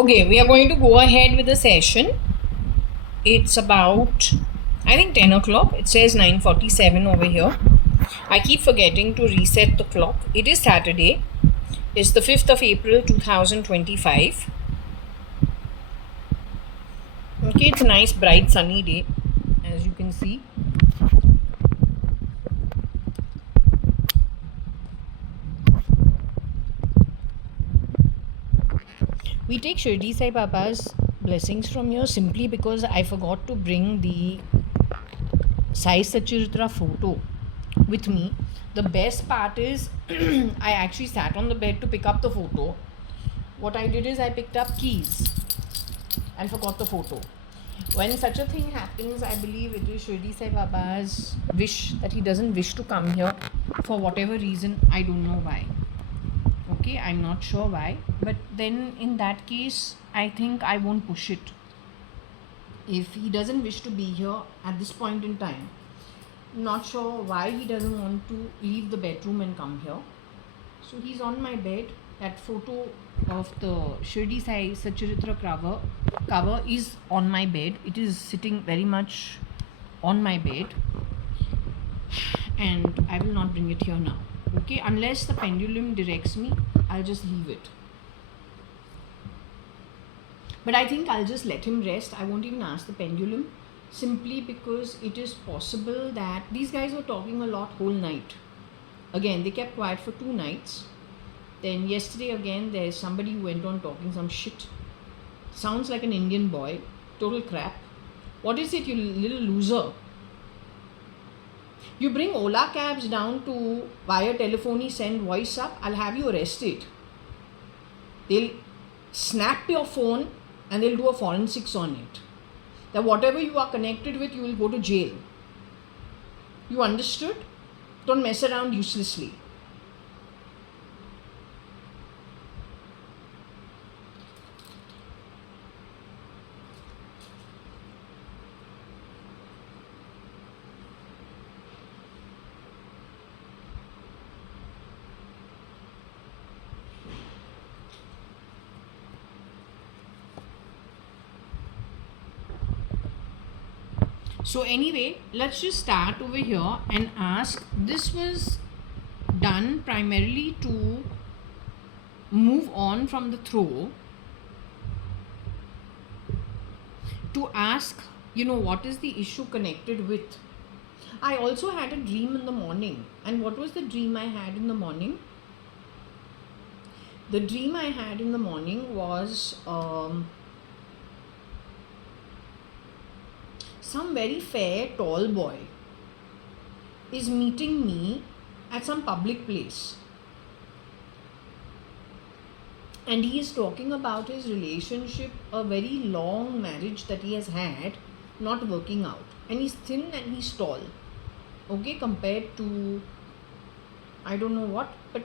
Okay, we are going to go ahead with the session. It's about, I think, 10 o'clock. It says 9:47 over here. I keep forgetting to reset the clock. It is Saturday. It's the 5th of April 2025. Okay, it's a nice, bright, sunny day, as you can see. We take Shirdi Sai Baba's blessings from here simply because I forgot to bring the Sai Sachiritra photo with me. The best part is I actually sat on the bed to pick up the photo. What I did is I picked up keys and forgot the photo. When such a thing happens, I believe it is Shirdi Sai Baba's wish that he doesn't wish to come here for whatever reason. I don't know why. Okay, I'm not sure why. But then in that case, I think I won't push it. If he doesn't wish to be here at this point in time, not sure why he doesn't want to leave the bedroom and come here. So he's on my bed. That photo of the Shirdi Sai Sachiritra cover is on my bed. It is sitting very much on my bed, and I will not bring it here now. Okay, unless the pendulum directs me, I'll just leave it. But I think I'll just let him rest. I won't even ask the pendulum, simply because it is possible that these guys were talking a lot whole night. Again, they kept quiet for 2 nights. Then yesterday again, there's somebody who went on talking some shit. Sounds like an Indian boy. Total crap. What is it, you little loser? You bring Ola cabs down to via telephony, send voice up, I'll have you arrested. They'll snap your phone and they'll do a forensics on it. That whatever you are connected with, you will go to jail. You understood? Don't mess around uselessly. So anyway, let's just start over here and ask. This was done primarily to move on from the throw, to ask, what is the issue connected with. I also had a dream in the morning. And what was the dream I had in the morning? The dream I had in the morning was some very fair, tall boy is meeting me at some public place. And he is talking about his relationship, a very long marriage that he has had, not working out. And he's thin and he's tall. Okay, compared to, I don't know what, but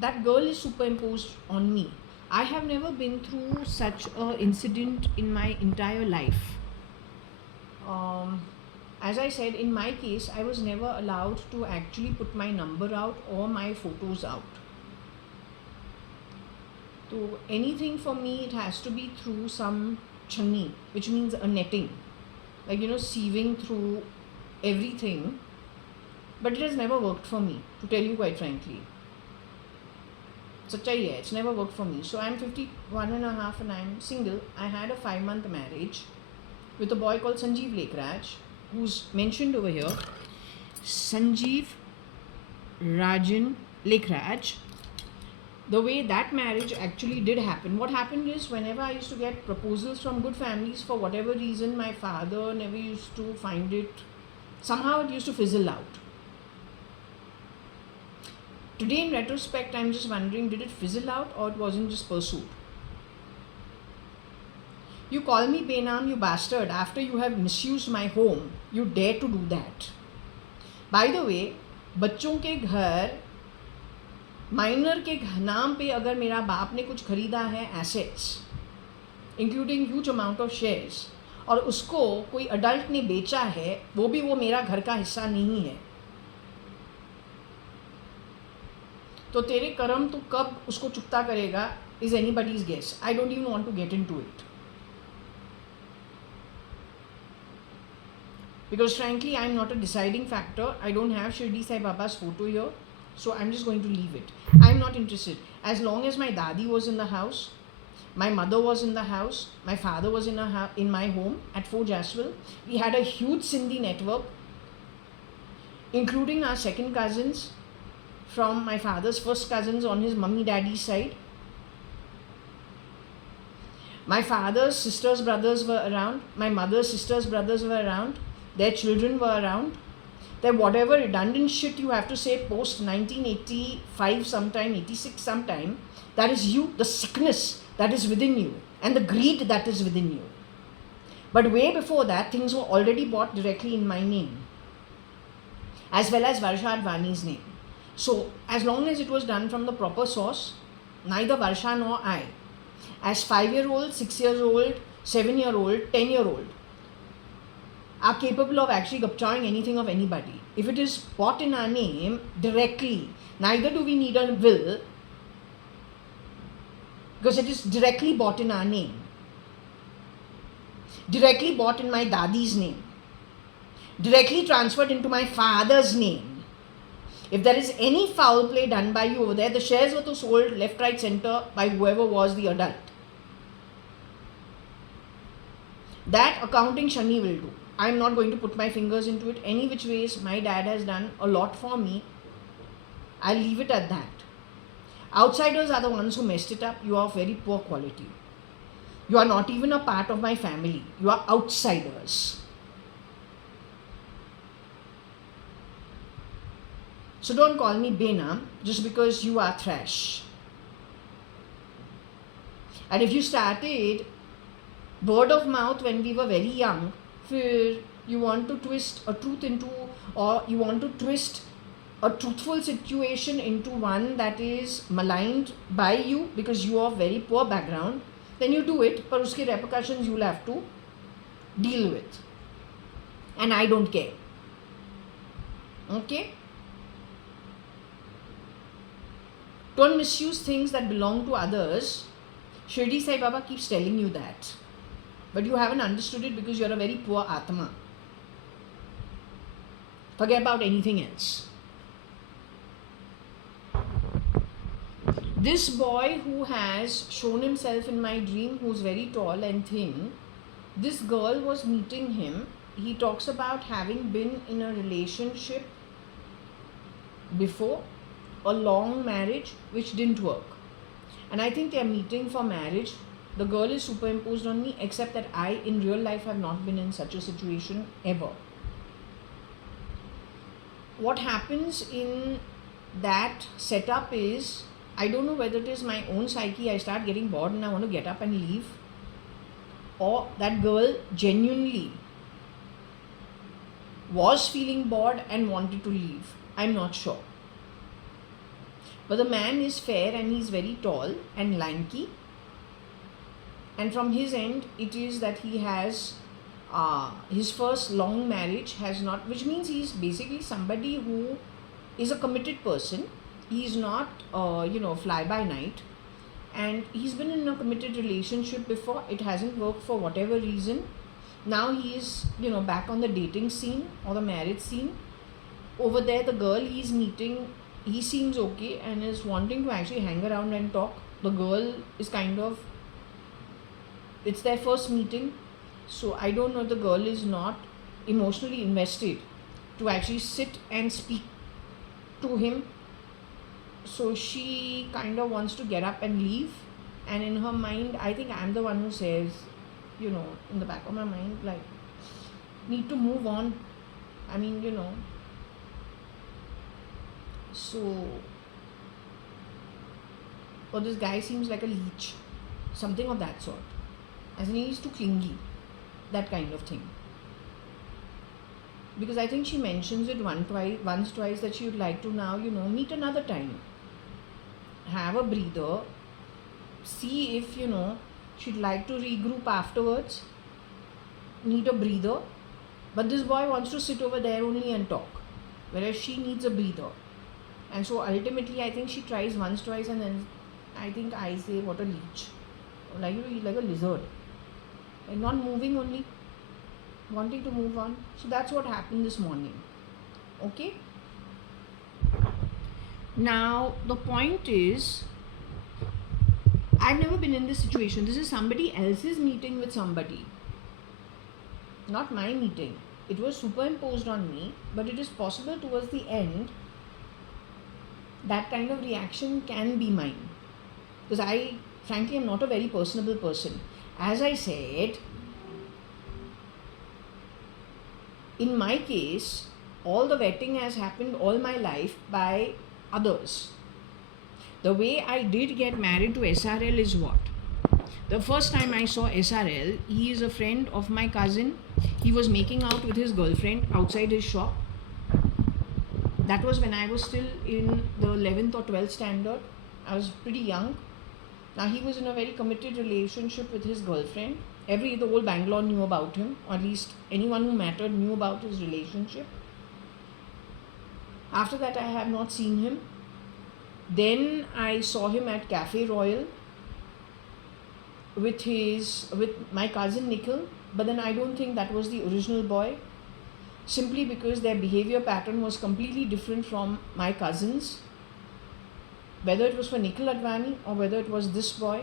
that girl is superimposed on me. I have never been through such an incident in my entire life. As I said, in my case, I was never allowed to actually put my number out or my photos out. So anything for me, it has to be through some chunni, which means a netting, like sieving through everything. But it has never worked for me, to tell you quite frankly. Sachai hai, it's never worked for me. So I'm 51 and a half and I'm single. I had a 5-month marriage with a boy called Sanjeev Lekhraj, who's mentioned over here. Sanjeev Rajan Lekhraj. The way that marriage actually did happen, what happened is, whenever I used to get proposals from good families, for whatever reason, my father never used to find it. Somehow it used to fizzle out. Today, in retrospect, I'm just wondering, did it fizzle out or it wasn't just pursued? You call me Benam, you bastard, after you have misused my home. You dare to do that. By the way, बच्चों के घर, minor के नाम पे अगर मेरा बाप ने कुछ खरीदा है assets, including huge amount of shares, और उसको कोई अडल्ट ने बेचा है, वो भी वो मेरा घर का हिस्सा नहीं है, तो तेरे कर्म तो कब उसको चुकता करेगा, is anybody's guess. I don't even want to get into it. Because frankly, I'm not a deciding factor. I don't have Shirdi Sai Baba's photo here. So I'm just going to leave it. I'm not interested. As long as my dadi was in the house, my mother was in the house, my father was in my home at Fort Jaswell. We had a huge Sindhi network, including our second cousins from my father's first cousins on his mummy daddy's side. My father's sisters, brothers were around. My mother's sisters, brothers were around. Their children were around. Then whatever redundant shit you have to say post 1985 sometime, 86 sometime, that is you, the sickness that is within you and the greed that is within you. But way before that, things were already bought directly in my name, as well as JAYA.ADVANI's name. So as long as it was done from the proper source, neither Varsha nor I, as 5-year-old, 6-year-old, 7-year-old, 10-year-old, are capable of actually capturing anything of anybody. If it is bought in our name directly, neither do we need a will, because it is directly bought in our name. Directly bought in my dadi's name. Directly transferred into my father's name. If there is any foul play done by you over there, the shares were to sold left, right, center by whoever was the adult. That accounting Shani will do. I'm not going to put my fingers into it. Any which ways, my dad has done a lot for me. I'll leave it at that. Outsiders are the ones who messed it up. You are of very poor quality. You are not even a part of my family. You are outsiders. So don't call me Bena just because you are trash. And if you started word of mouth when we were very young, you want to twist a truth into, or you want to twist a truthful situation into one that is maligned by you because you are very poor background, then you do it, but uske repercussions you will have to deal with. And I don't care. Okay? Don't misuse things that belong to others. Shirdi Sai Baba keeps telling you that. But you haven't understood it because you're a very poor Atma. Forget about anything else. This boy who has shown himself in my dream, who's very tall and thin, this girl was meeting him. He talks about having been in a relationship before, a long marriage which didn't work. And I think they are meeting for marriage. The girl is superimposed on me, except that I in real life have not been in such a situation ever. What happens in that setup is, I don't know whether it is my own psyche, I start getting bored and I want to get up and leave, or that girl genuinely was feeling bored and wanted to leave. I'm not sure. But the man is fair and he's very tall and lanky. And from his end, it is that he has his first long marriage has not, which means he's basically somebody who is a committed person. He's not, fly by night. And he's been in a committed relationship before. It hasn't worked for whatever reason. Now he is, back on the dating scene or the marriage scene. Over there, the girl he's meeting, he seems okay and is wanting to actually hang around and talk. The girl is kind of, it's their first meeting. So I don't know, the girl is not emotionally invested to actually sit and speak to him. So she kind of wants to get up and leave. And in her mind, I think I'm the one who says, in the back of my mind, like, need to move on. I mean, So, or this guy seems like a leech. Something of that sort. As in, he's too clingy. That kind of thing. Because I think she mentions it once, twice that she would like to now, meet another time. Have a breather. See if, she'd like to regroup afterwards. Need a breather. But this boy wants to sit over there only and talk. Whereas she needs a breather. And so ultimately, I think she tries once, twice and then I think I say what a leech, like like a lizard, like not moving, only wanting to move on. So that's what happened this morning. Okay. Now the point is, I've never been in this situation. This is somebody else's meeting with somebody, not my meeting. It was superimposed on me, but it is possible towards the end that kind of reaction can be mine. Because I, frankly, am not a very personable person. As I said, in my case, all the vetting has happened all my life by others. The way I did get married to SRL is what? The first time I saw SRL, he is a friend of my cousin. He was making out with his girlfriend outside his shop. That was when I was still in the 11th or 12th standard. I was pretty young. Now he was in a very committed relationship with his girlfriend. The whole Bangalore knew about him, or at least anyone who mattered knew about his relationship. After that, I have not seen him. Then I saw him at Cafe Royal with my cousin Nikhil, but then I don't think that was the original boy, simply because their behavior pattern was completely different from my cousins. Whether it was for Nikhil.ADVANI or whether it was this boy,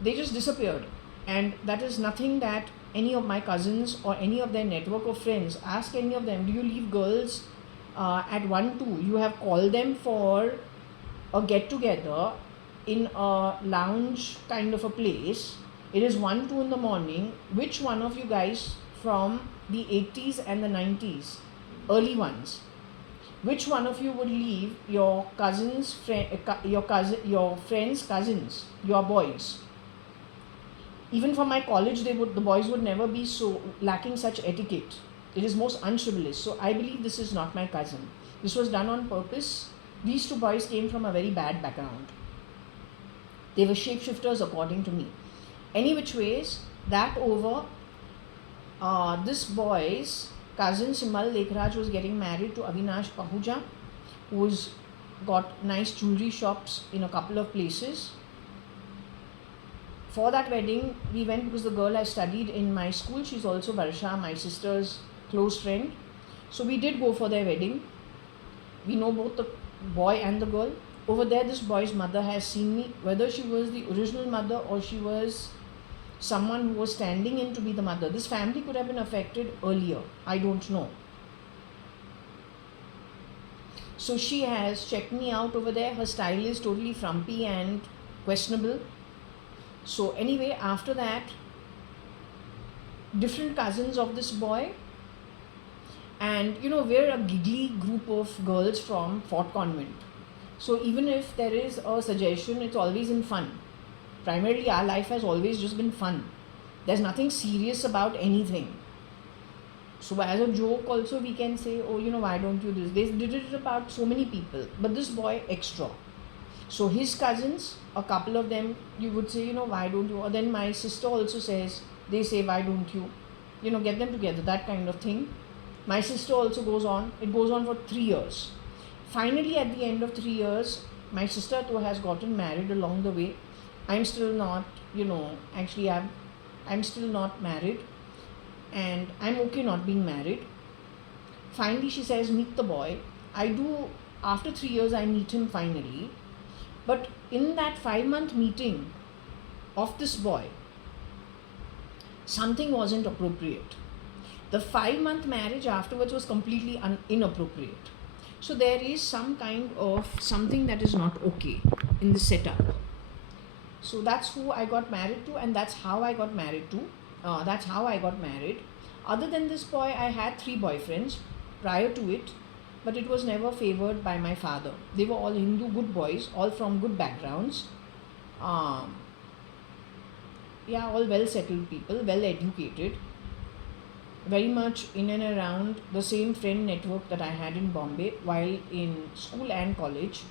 they just disappeared. And that is nothing that any of my cousins or any of their network of friends, ask any of them, do you leave girls at 1-2? You have called them for a get together in a lounge kind of a place. It is 1-2 in the morning. Which one of you guys from the 80s and the 90s, early ones, which one of you would leave your cousin's your friends' cousins, your boys? Even for my college, the boys would never be so lacking such etiquette. It is most uncivilized. So I believe this is not my cousin. This was done on purpose. These two boys came from a very bad background. They were shapeshifters according to me. Any which ways, that over, this boy's cousin Simal Lekhraj was getting married to Avinash Pahuja, who's got nice jewelry shops in a couple of places. For that wedding, we went because the girl has studied in my school. She's also Varsha, my sister's close friend. So we did go for their wedding. We know both the boy and the girl. Over there, this boy's mother has seen me. Whether she was the original mother or she was someone who was standing in to be the mother, this family could have been affected earlier. I don't know. So she has checked me out over there. Her style is totally frumpy and questionable. So anyway, after that, different cousins of this boy, and we're a giggly group of girls from Fort Convent. So even if there is a suggestion, it's always in fun. Primarily, our life has always just been fun. There's nothing serious about anything. So as a joke also we can say, oh, why don't you do this? They did it about so many people, but this boy extra. So his cousins, a couple of them, you would say, why don't you? Or then my sister also says, they say, why don't you? Get them together, that kind of thing. My sister also goes on. It goes on for 3 years. Finally, at the end of 3 years, my sister too has gotten married along the way. I'm still not, actually I'm still not married, and I'm okay not being married. Finally, she says, meet the boy. I do, after 3 years, I meet him finally. But in that 5-month meeting of this boy, something wasn't appropriate. The 5-month marriage afterwards was completely inappropriate. So there is some kind of something that is not okay in the setup. So that's who I got married to, and that's how I got married to. That's how I got married. Other than this boy, I had 3 boyfriends prior to it, but it was never favored by my father. They were all Hindu good boys, all from good backgrounds. All well settled people, well educated, very much in and around the same friend network that I had in Bombay while in school and college.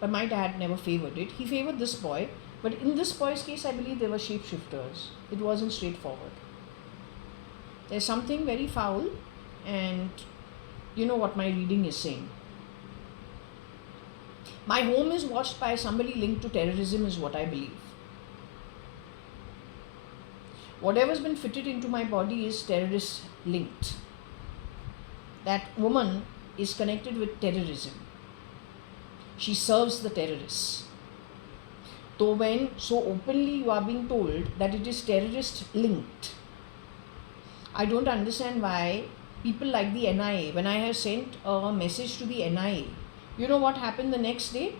But my dad never favored it. He favored this boy, but in this boy's case, I believe they were shapeshifters. It wasn't straightforward. There's something very foul, and you know what my reading is saying. My home is watched by somebody linked to terrorism is what I believe. Whatever's been fitted into my body is terrorist linked. That woman is connected with terrorism. She serves the terrorists. So when so openly you are being told that it is terrorist linked, I don't understand why people like the NIA, when I have sent a message to the NIA, you know what happened the next day?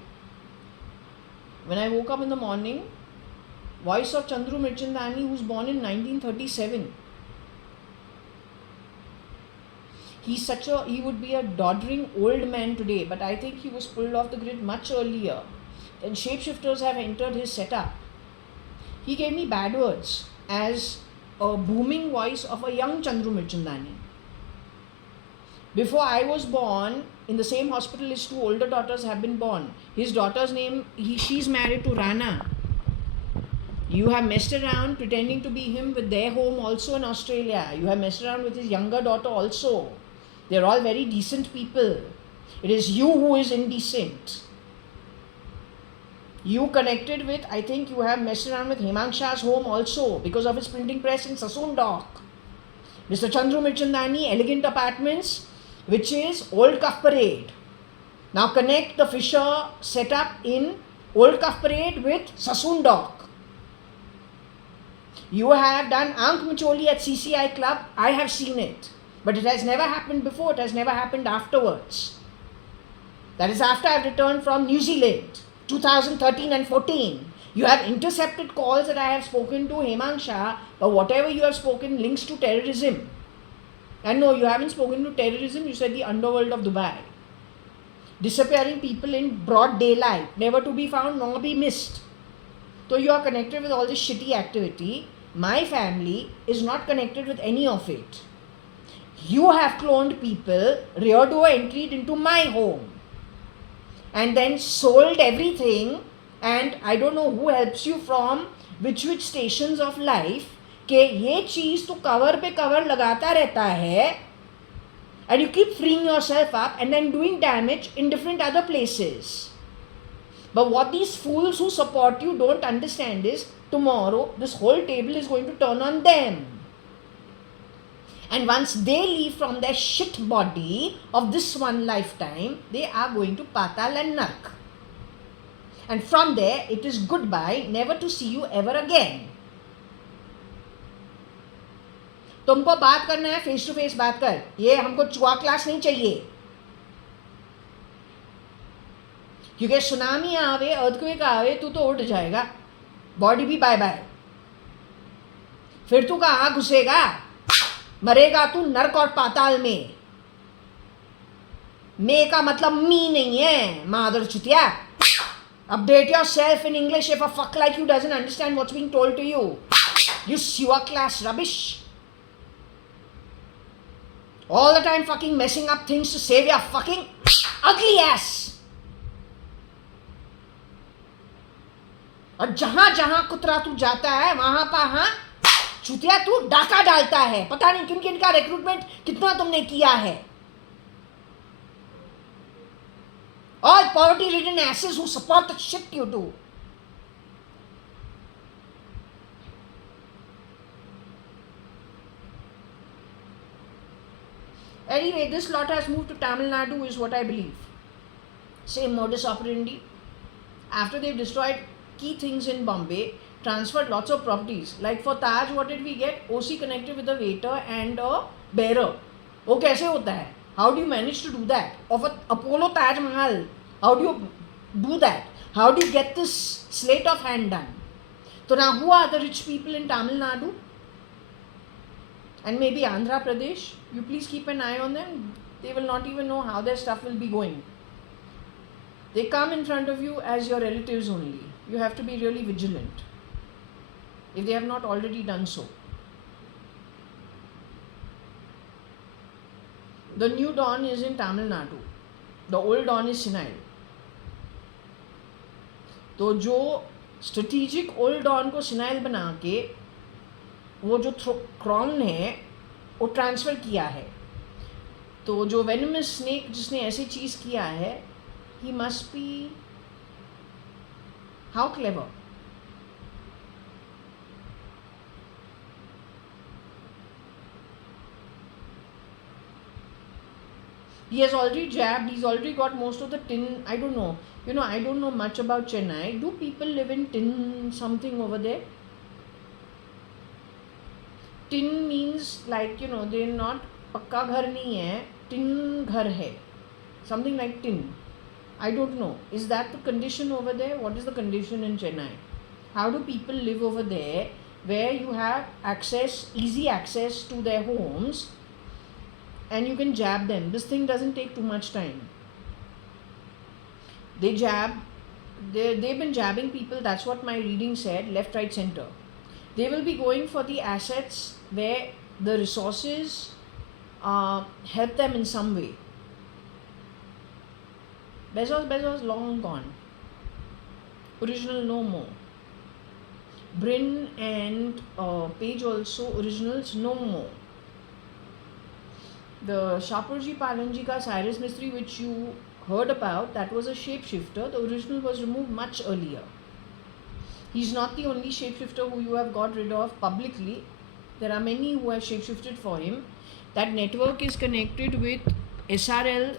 When I woke up in the morning, voice of Chandru Mirchandani, who was born in 1937. He would be a doddering old man today, but I think he was pulled off the grid much earlier. Then shapeshifters have entered his setup. He gave me bad words as a booming voice of a young Chandru Mirchandani. Before I was born, in the same hospital his two older daughters have been born. His daughter's name, she's married to Rana. You have messed around pretending to be him with their home also in Australia. You have messed around with his younger daughter also. They're all very decent people. It is you who is indecent. You connected with, I think you have messed around with Hemang Shah's home also because of his printing press in Sassoon Dock. Mr. Chandru Mirchandani, Elegant Apartments, which is Old Cuff Parade. Now connect the Fisher setup in Old Cuff Parade with Sassoon Dock. You have done Aankh Micholi at CCI Club. I have seen it. But it has never happened before. It has never happened afterwards. That is after I have returned from New Zealand, 2013 and 14. You have intercepted calls that I have spoken to Hemang Shah, but whatever you have spoken links to terrorism. And no, you haven't spoken to terrorism. You said the underworld of Dubai. Disappearing people in broad daylight, never to be found nor be missed. So you are connected with all this shitty activity. My family is not connected with any of it. You have cloned people, rear door entered into my home, and then sold everything. And I don't know who helps you from which stations of life कि ये चीज तो cover पे cover लगाता रहता है, and you keep freeing yourself up and then doing damage in different other places. But what these fools who support you don't understand is tomorrow this whole table is going to turn on them. And once they leave from their shit body of this one lifetime, they are going to Patal and Nark. And from there, it is goodbye, never to see you ever again. तुमको बात करना है, face to face बात कर. ये हमको चुआ class नहीं चाहिए. क्योंकि सुनामी आवे, अर्थक्वेक आवे, तू तो उठ जाएगा. बॉडी भी बाय बाय. फिर तू कहाँ घुसेगा? मरेगा तू नरक और पाताल में. मे का मतलब मी नहीं है, मादर चुतिया. Update yourself in English if a fuck like you doesn't understand what's being told to you. You sewer class rubbish. All the time fucking messing up things to save your fucking ugly ass. और जहां जहां कुतरा तू जाता है वहां पहां चुतिया तू डाका डालता है. पता नहीं किन किन का रिक्रूटमेंट कितना तुमने किया है. All poverty-ridden asses who support the shit you do. Anyway, this lot has moved to Tamil Nadu is what I believe. Same modus operandi. After they've destroyed key things in Bombay, transferred lots of properties. Like for Taj, what did we get? OC connected with a waiter and a bearer. वो कैसे होता है? How do you manage to do that? Of a Apollo Taj Mahal, how do you do that? How do you get this sleight of hand done? So now who are the rich people in Tamil Nadu? And maybe Andhra Pradesh? You please keep an eye on them. They will not even know how their stuff will be going. They come in front of you as your relatives only. You have to be really vigilant if they have not already done so. The new dawn is in Tamil Nadu. The old dawn is Sinai. तो जो strategic old don को senile बना के वो जो crown है वो transfer किया है, तो जो वेनमस स्नेक जिसने ऐसी चीज़ किया है, he must be How clever. He has already jabbed, he's already got most of the tin. I don't know. I don't know much about Chennai. Do people live in tin something over there? Tin means like, they're not pakka ghar nahi hai, tin ghar hai. Something like tin. I don't know. Is that the condition over there? What is the condition in Chennai? How do people live over there where you have easy access to their homes and you can jab them? This thing doesn't take too much time. They've been jabbing people, that's what my reading said, left, right, center. They will be going for the assets where the resources help them in some way. Bezos long gone. Original no more. Brin and Page also, originals no more. The Shapoorji Palanji ka Cyrus Mistry, which you heard about, that was a shapeshifter. The original was removed much earlier. He's not the only shapeshifter who you have got rid of publicly. There are many who have shapeshifted for him. That network is connected with SRL.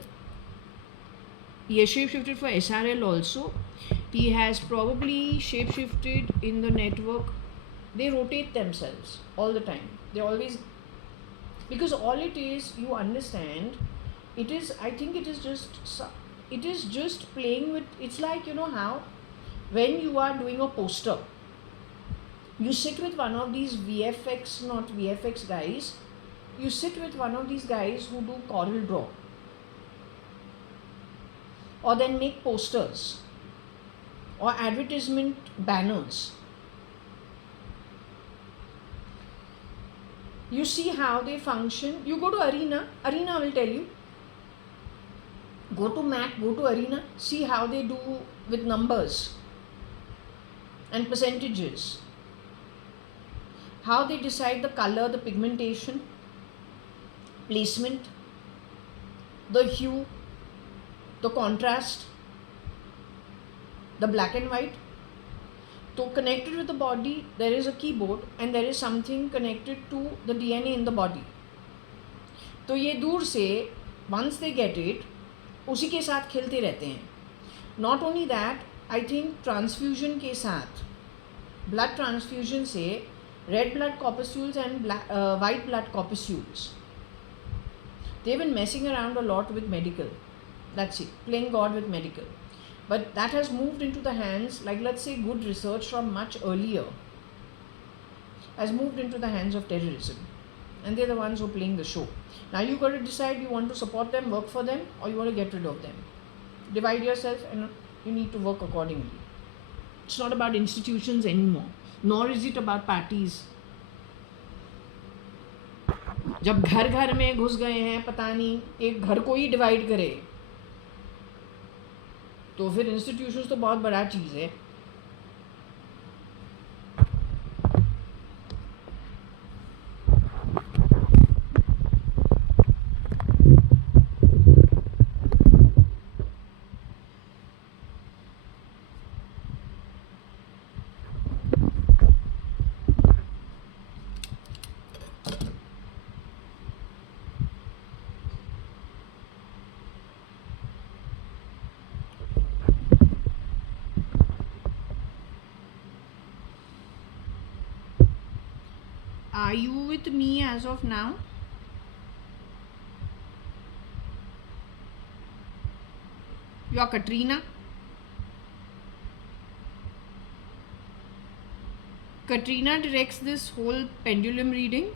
He has shapeshifted for SRL also. He has probably shapeshifted in the network. They rotate themselves all the time. They always, because all it is, you understand, I think it is just playing with, it's like, how when you are doing a poster, you sit with one of these not VFX guys, you sit with one of these guys who do Corel Draw, or then make posters or advertisement banners. You see how they function. You go to Arena will tell you. Go to Mac, go to Arena, see how they do with numbers and percentages. How they decide the color, the pigmentation, placement, the hue, the contrast, the black and white. So connected with the body, there is a keyboard and there is something connected to the DNA in the body. तो ये दूर से once they get it, उसी के साथ खेलते रहते हैं. Not only that, I think transfusion के साथ, blood transfusion से red blood corpuscles and white blood corpuscles. They've been messing around a lot with medical. That's it, playing God with medical. But that has moved into the hands, like let's say good research from much earlier has moved into the hands of terrorism. And they're the ones who are playing the show. Now you got to decide, you want to support them, work for them, or you want to get rid of them. Divide yourself and you need to work accordingly. It's not about institutions anymore, nor is it about parties. जब घर घर में घुस गए हैं, पता नहीं एक घर को ही डिवाइड करे, तो फिर इंस्टीट्यूशंस तो बहुत बड़ा चीज़ है. Are you with me as of now? You are Katrina? Katrina directs this whole pendulum reading.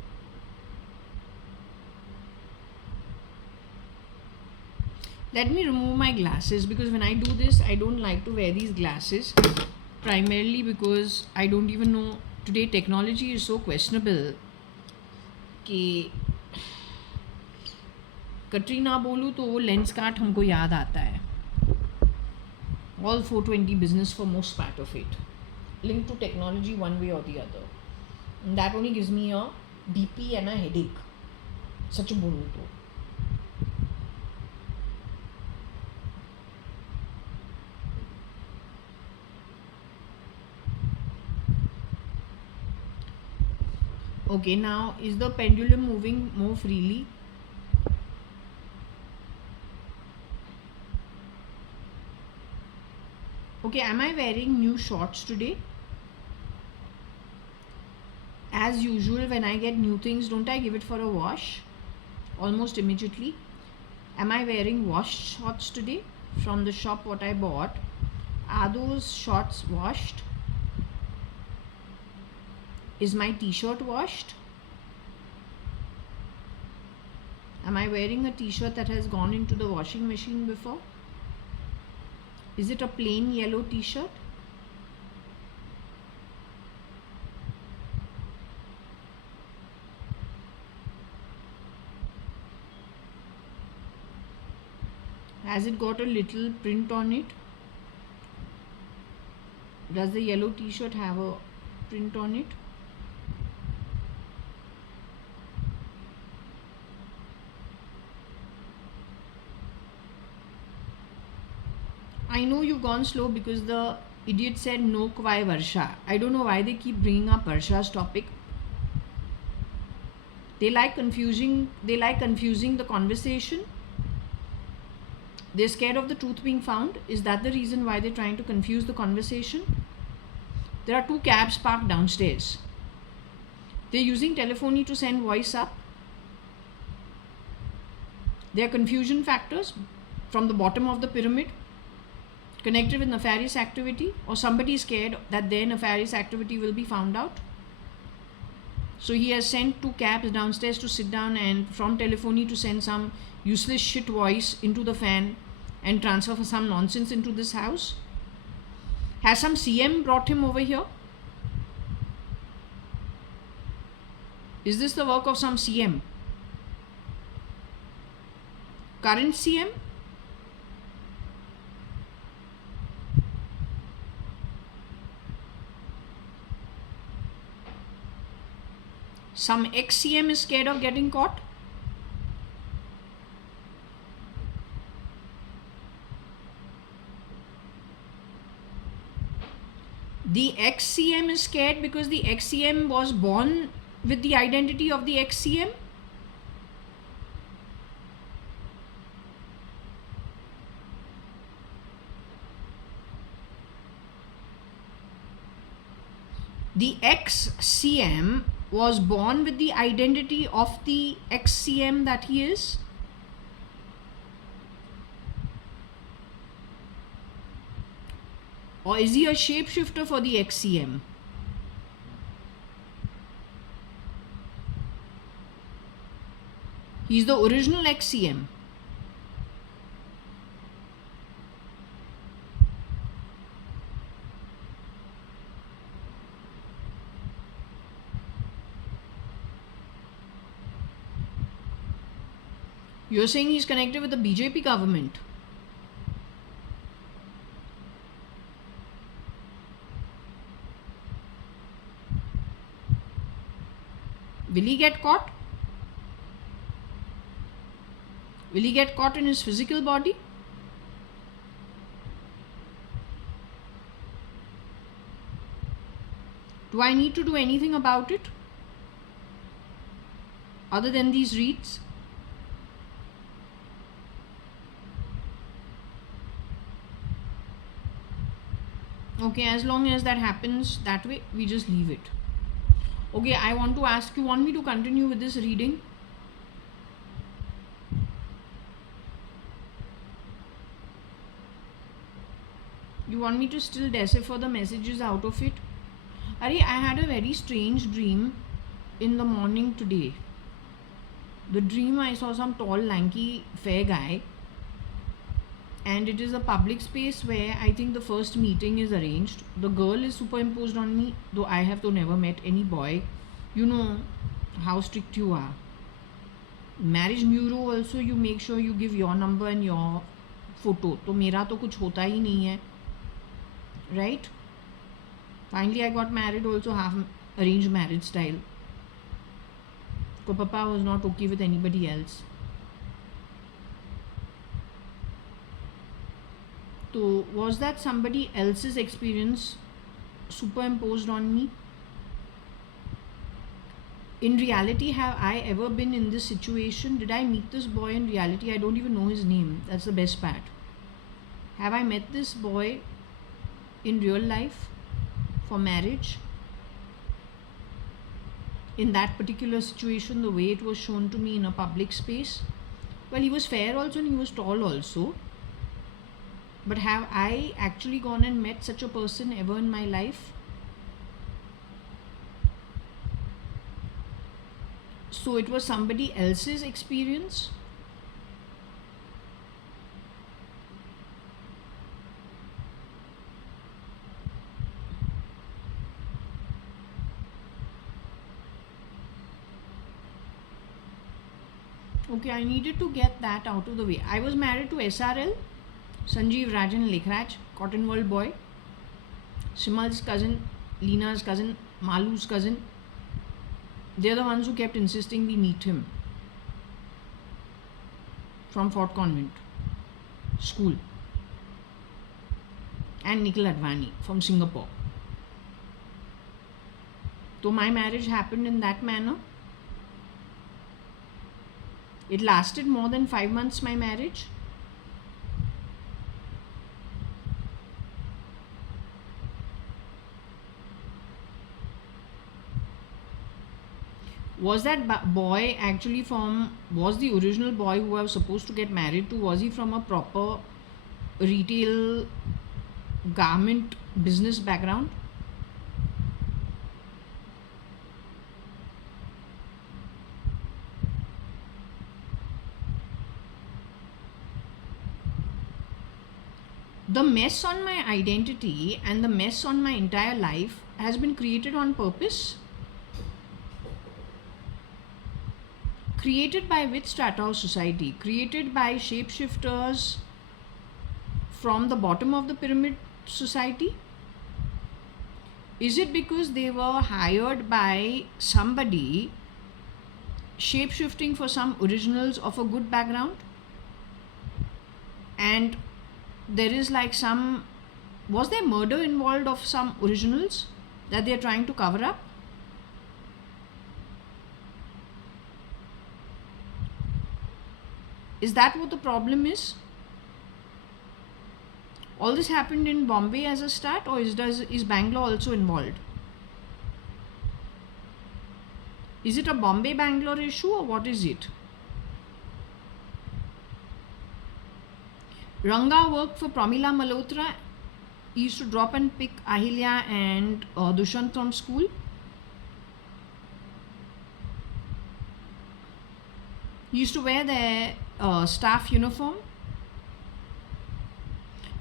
Let me remove my glasses, because when I do this, I don't like to wear these glasses, primarily because I don't even know. Today technology is so questionable कि कटरीना बोलूँ तो वो lens cart हमको याद आता है. All 420 business for most part of it, linked to technology one way or the other. And that only gives me a BP and a headache. सच बोलूँ तो. Okay, now is the pendulum moving more freely? Okay, am I wearing new shorts today? As usual, when I get new things, don't I give it for a wash almost immediately? Am I wearing washed shorts today from the shop what I bought? Are those shorts washed? Is my t-shirt washed? Am I wearing a t-shirt that has gone into the washing machine before? Is it a plain yellow t-shirt? Has it got a little print on it? Does the yellow t-shirt have a print on it? I know you've gone slow because the idiot said no kwai Varsha. I don't know why they keep bringing up Varsha's topic. They like confusing the conversation. They're scared of the truth being found. Is that the reason why they're trying to confuse the conversation? There are two cabs parked downstairs. They're using telephony to send voice up. There are confusion factors from the bottom of the pyramid connected with nefarious activity, or somebody is scared that their nefarious activity will be found out. So he has sent two cabs downstairs to sit down and from telephony to send some useless shit voice into the fan and transfer some nonsense into this house. Has some CM brought him over here? Is this the work of some CM? Current CM? Some ex-CM is scared of getting caught? The ex-CM is scared because the ex-CM was born with the identity of the ex-CM? The ex-CM was born with the identity of the ex-CM that he is? Or is he a shapeshifter for the ex-CM? He's the original ex-CM. You're saying he's connected with the BJP government? Will he get caught? Will he get caught in his physical body? Do I need to do anything about it? Other than these reads? Okay, as long as that happens that way, we just leave it. Okay, I want to ask you, want me to continue with this reading? You want me to still decipher the messages out of it? Arey, I had a very strange dream in the morning today. The dream, I saw some tall, lanky, fair guy. And it is a public space where I think the first meeting is arranged. The girl is superimposed on me, though I have never met any boy. You know how strict you are. Marriage bureau also, you make sure you give your number and your photo. तो मेरा तो कुछ होता ही नहीं है, right? Finally, I got married also half arranged marriage style. Because Papa was not okay with anybody else. So was that somebody else's experience superimposed on me? in reality, have I ever been in this situation? Did I meet this boy in reality? I don't even know his name. That's the best part. Have I met this boy in real life for marriage? In that particular situation, the way it was shown to me in a public space? Well, he was fair also and he was tall also. But have I actually gone and met such a person ever in my life? So it was somebody else's experience. Okay, I needed to get that out of the way. I was married to SRL, Sanjeev Rajan Lekhraj, Cotton World boy, Simal's cousin, Leena's cousin, Malu's cousin. They're the ones who kept insisting we meet him from Fort Convent School. And Nikhil Advani from Singapore. So my marriage happened in that manner. It lasted more than 5 months, my marriage. Was that boy actually was the original boy who I was supposed to get married to, was he from a proper retail garment business background? The mess on my identity and the mess on my entire life has been created on purpose. Created by which strata of society? Created by shapeshifters from the bottom of the pyramid society? Is it because they were hired by somebody shapeshifting for some originals of a good background? And there is like was there murder involved of some originals that they are trying to cover up? Is that what the problem is? All this happened in Bombay as a start, or is Bangalore also involved? Is it a Bombay-Bangalore issue, or what is it? Ranga worked for Pramila Malhotra. He used to drop and pick Ahilya and Dushant from school. He used to wear their staff uniform.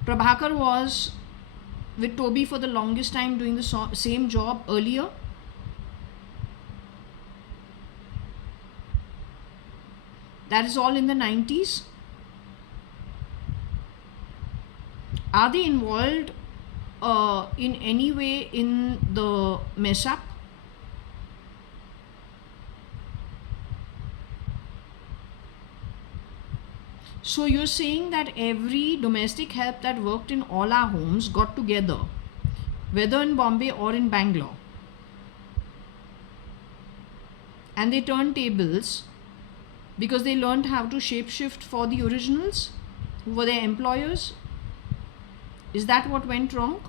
Prabhakar was with Toby for the longest time doing the same job earlier. That is all in the 90s. Are they involved in any way in the mess up? So you're saying that every domestic help that worked in all our homes got together, whether in Bombay or in Bangalore, and they turned tables because they learned how to shapeshift for the originals who were their employers? Is that what went wrong?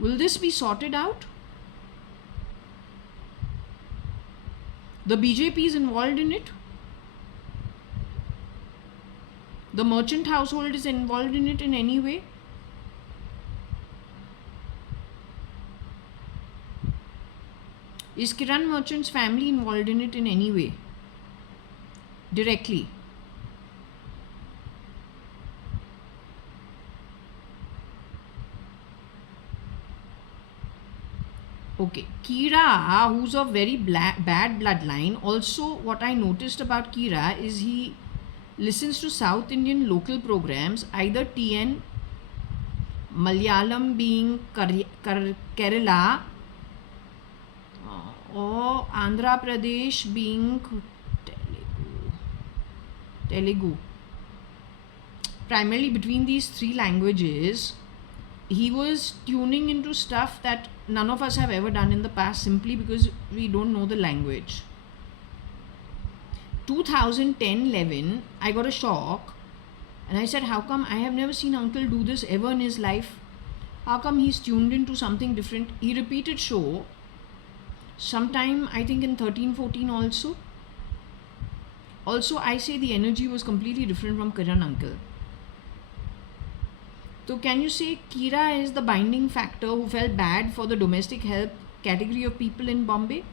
Will this be sorted out? The BJP is involved in it. The merchant household is involved in it in any way. Is Kiran Merchant's family involved in it in any way? Directly. Okay, Kira, who's of very bad bloodline, also what I noticed about Kira is he listens to South Indian local programs, either TN, Malayalam being Kerala, or Andhra Pradesh being Telugu. Primarily between these three languages, he was tuning into stuff that none of us have ever done in the past, simply because we don't know the language. 2010-11, I got a shock and I said, how come I have never seen uncle do this ever in his life? How come he's tuned into something different? He repeated show sometime, I think in 13-14 also. Also, I say the energy was completely different from Kiran uncle. So can you say Kira is the binding factor who felt bad for the domestic help category of people in Bombay?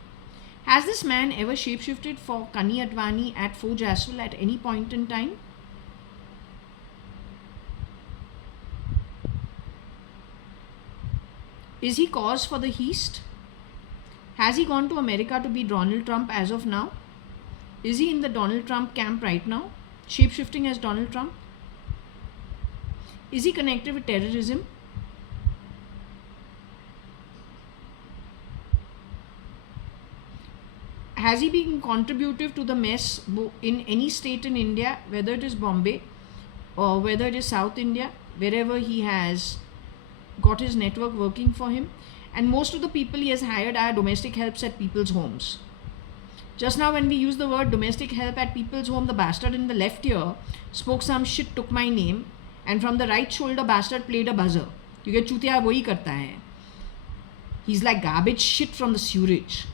Has this man ever shapeshifted for JAYA.ADVANI at Fort Jaswal at any point in time? Is he cause for the heist? Has he gone to America to be Donald Trump as of now? Is he in the Donald Trump camp right now, shapeshifting as Donald Trump? Is he connected with terrorism? Has he been contributive to the mess in any state in India, whether it is Bombay or whether it is South India, wherever he has got his network working for him? And most of the people he has hired are domestic helps at people's homes. Just now when we use the word domestic help at people's home, the bastard in the left ear spoke some shit, took my name, and from the right shoulder bastard played a buzzer. Because chutiya wohi karta hai. He's like garbage shit from the sewerage.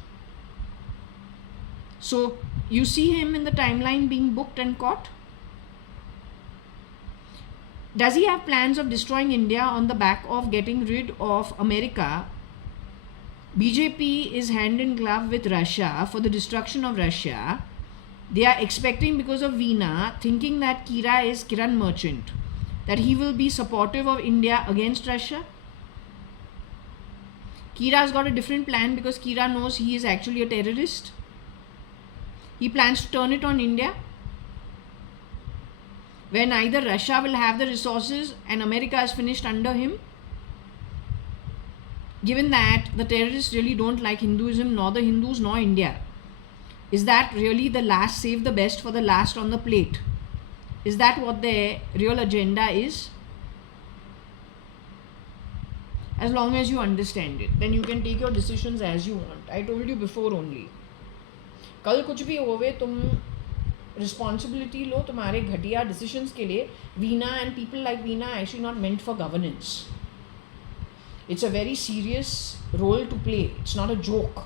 So you see him in the timeline being booked and caught? Does he have plans of destroying India on the back of getting rid of America? BJP is hand in glove with Russia for the destruction of Russia. They are expecting, because of Veena, thinking that Kira is Kiran Merchant, that he will be supportive of India against Russia. Kira's got a different plan because Kira knows he is actually a terrorist. He plans to turn it on India, where neither Russia will have the resources and America is finished under him. Given that the terrorists really don't like Hinduism, nor the Hindus, nor India, is that really the last save the best for the last on the plate? Is that what their real agenda is? As long as you understand it, then you can take your decisions as you want. I told you before only. कल कुछ भी होवे, तुम responsibility लो तुम्हारे घटिया decisions के लिए. Veena and people like Veena are actually not meant for governance. It's a very serious role to play. It's not a joke.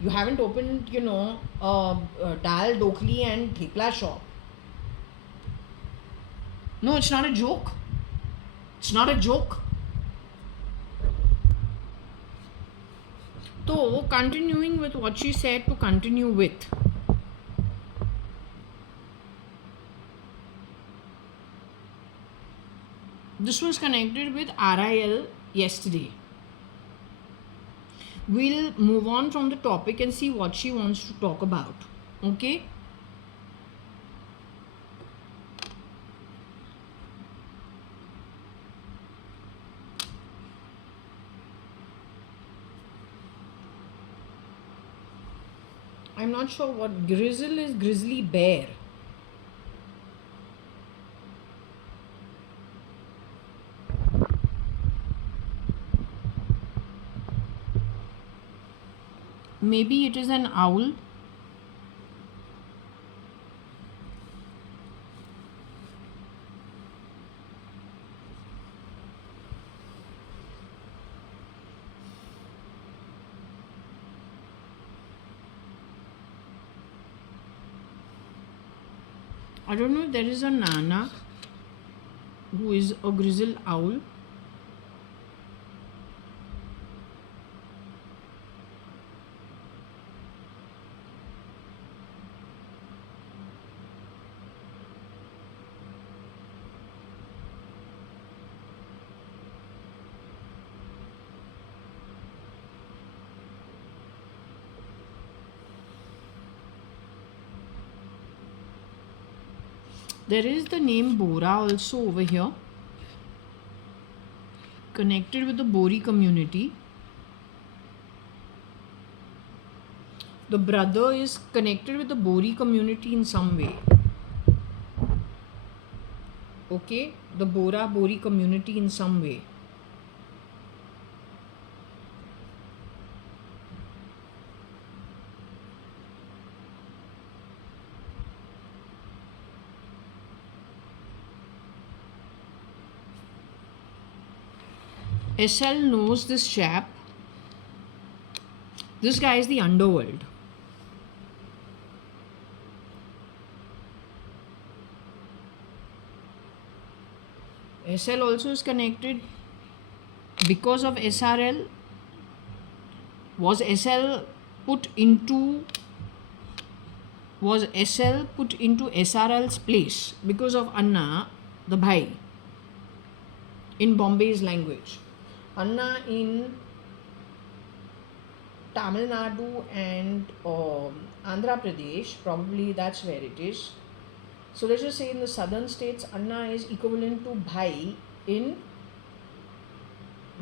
You haven't opened, a dal, dokli and thepla shop. No, it's not a joke. It's not a joke. So, continuing with what she said to continue with. This was connected with RIL yesterday. We'll move on from the topic and see what she wants to talk about. Okay? I'm not sure what grizzle is. Grizzly bear. Maybe it is an owl. I don't know if there is a Nana who is a grizzle owl. There is the name Bora also over here, connected with the Bori community. The brother is connected with the Bori community in some way. Okay, the Bora Bori community in some way. SL knows this chap. This guy is the underworld. SL also is connected because of SRL. Was SL put into SRL's place because of Anna, the Bhai, in Bombay's language. Anna in Tamil Nadu and Andhra Pradesh, probably that's where it is. So let's just say in the southern states, Anna is equivalent to Bhai in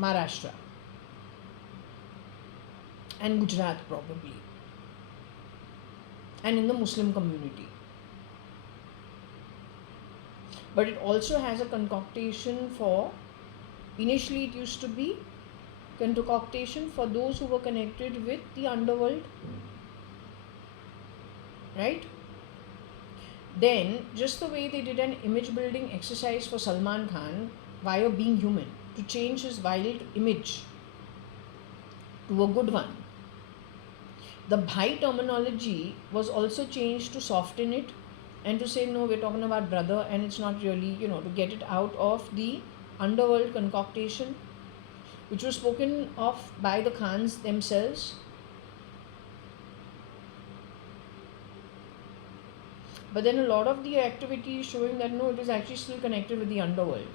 Maharashtra and Gujarat probably, and in the Muslim community. But it also has a concoction for, initially it used to be concoction for those who were connected with the underworld, right? Then, just the way they did an image building exercise for Salman Khan via Being Human to change his wild image to a good one, the Bhai terminology was also changed to soften it and to say, no, we're talking about brother, and it's not really, to get it out of the underworld concoction, which was spoken of by the Khans themselves. But then a lot of the activity is showing that no, it is actually still connected with the underworld.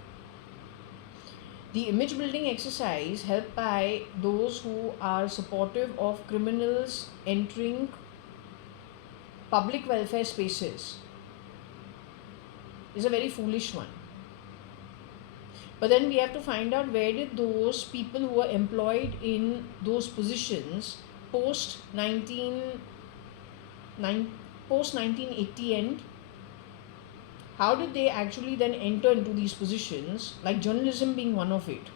The image building exercise helped by those who are supportive of criminals entering public welfare spaces is a very foolish one. But then we have to find out, where did those people who were employed in those positions post 1980 end, how did they actually then enter into these positions, like journalism being one of it?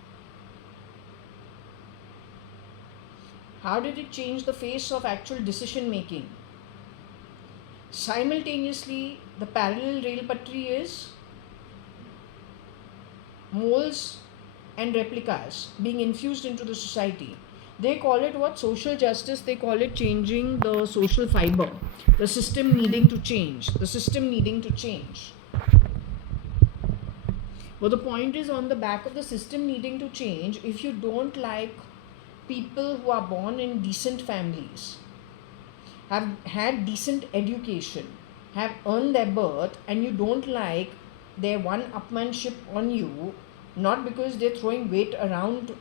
How did it change the face of actual decision making? Simultaneously, the parallel rail patri is molds and replicas being infused into the society. They call it what? Social justice. They call it changing the social fiber. The system needing to change. But the point is, on the back of the system needing to change, if you don't like people who are born in decent families, have had decent education, have earned their birth, and you don't like their one-upmanship on you, not because they're throwing weight around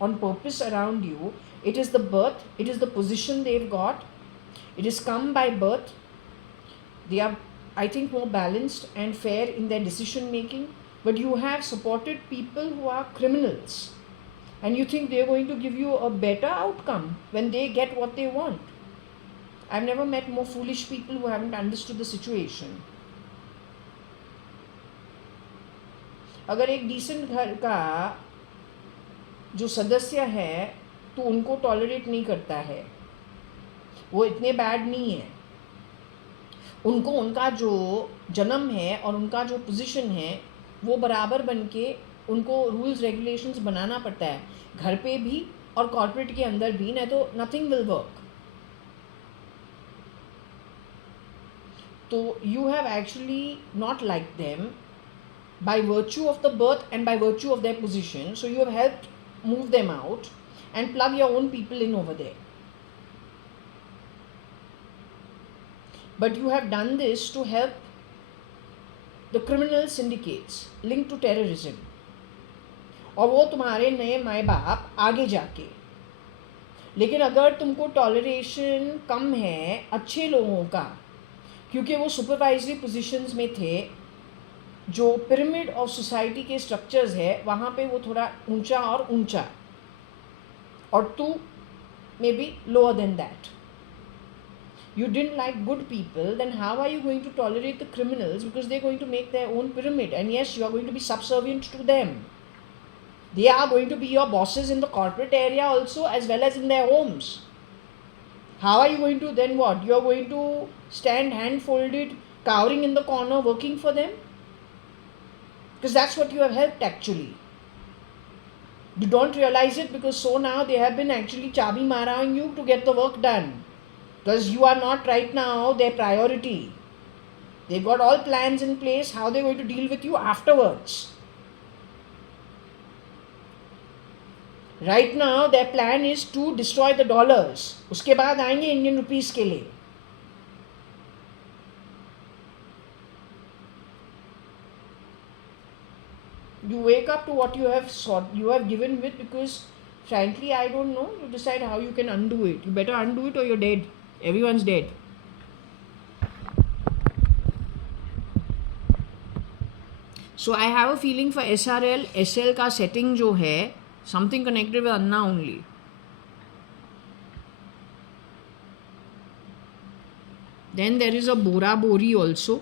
on purpose around you, it is the birth, it is the position they've got, it is come by birth. They are, I think, more balanced and fair in their decision making. But you have supported people who are criminals, and you think they're going to give you a better outcome when they get what they want. I've never met more foolish people who haven't understood the situation. अगर एक decent घर का जो सदस्य है तो उनको tolerate नहीं करता है, वो इतने बैड नहीं है, उनको उनका जो जन्म है और उनका जो पोजीशन है वो बराबर बन के उनको रूल्स रेगुलेशंस बनाना पड़ता है, घर पे भी और कॉर्पोरेट के अंदर भी, नहीं तो नथिंग विल वर्क. तो you have actually not like them by virtue of the birth and by virtue of their position, so you have helped move them out and plug your own people in over there. But you have done this to help the criminal syndicates linked to terrorism, और वो तुम्हारे नए माए बाप आगे जाके. लेकिन अगर तुमको टॉलरेशन कम है अच्छे लोगों का, क्योंकि वो सुपरवाइजरी पोजीशंस में थे, जो पिरामिड ऑफ सोसाइटी के स्ट्रक्चर्स है वहाँ पे वो थोड़ा ऊंचा और ऊंचा, और तू may be lower than that. You didn't like good people, then how are you going to tolerate the criminals? Because they're going to make their own pyramid, and yes, you are going to be subservient to them. They are going to be your bosses in the corporate area also, as well as in their homes. How are you going to then what? You are going to stand hand folded, cowering in the corner, working for them? Because that's what you have helped actually. You don't realize it because so now they have been actually chabi maraing you to get the work done. Because you are not right now their priority. They've got all plans in place how they're going to deal with you afterwards. Right now their plan is to destroy the dollars. उसके बाद आएंगे Indian rupees के लिए. You wake up to what you have given with, because frankly I don't know. You decide how you can undo it. You better undo it or you're dead. Everyone's dead. So I have a feeling for SRL, SL का setting जो है, something connected with Anna only. Then there is a Bora Bori also.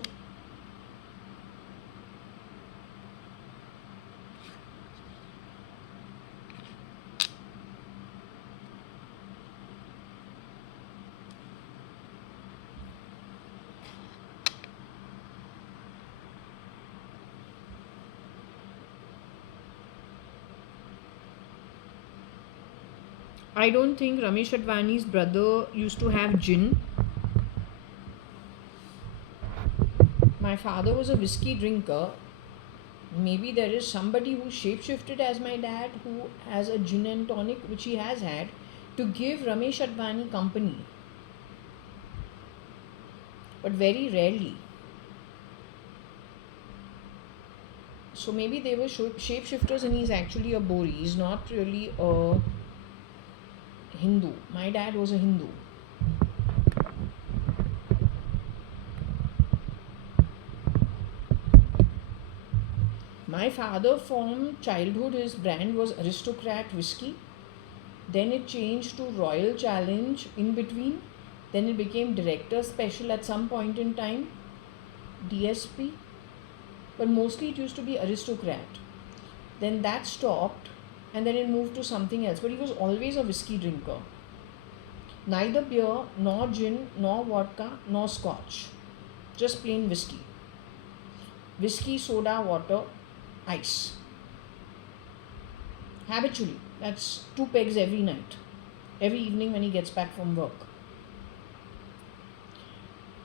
I don't think Ramesh Advani's brother used to have gin. My father was a whiskey drinker. Maybe there is somebody who shapeshifted as my dad, who has a gin and tonic, which he has had, to give Ramesh Advani company. But very rarely. So maybe they were shapeshifters and he's actually a Bori. He's not really a Hindu. My dad was a Hindu. My father from childhood, his brand was Aristocrat whiskey. Then it changed to Royal Challenge in between. Then it became Director Special at some point in time, DSP. But mostly it used to be Aristocrat. Then that stopped and then it moved to something else. But he was always a whiskey drinker. Neither beer, nor gin, nor vodka, nor scotch. Just plain whiskey. Whiskey, soda, water, ice. Habitually. That's 2 pegs every night. Every evening when he gets back from work.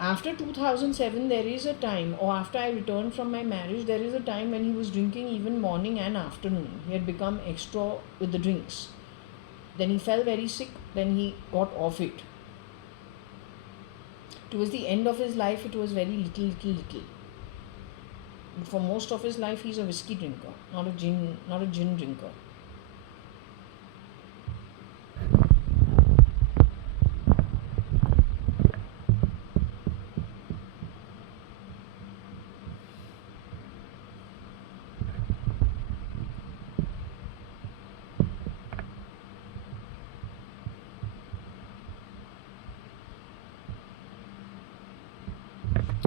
After 2007, there is a time, or after I returned from my marriage, there is a time when he was drinking even morning and afternoon. He had become extra with the drinks. Then he fell very sick, then he got off it. Towards the end of his life, it was very little. For most of his life, he's a whiskey drinker, not a gin drinker.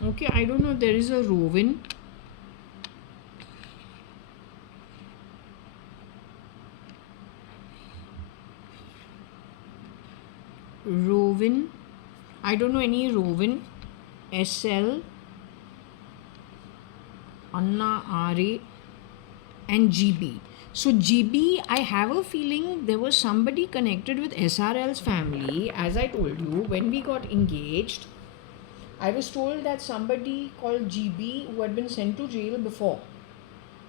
Okay, I don't know. There is a Rovin. I don't know any Rovin. SL, Anna, RA, and GB. So GB, I have a feeling there was somebody connected with SRL's family. As I told you, when we got engaged, I was told that somebody called GB who had been sent to jail before.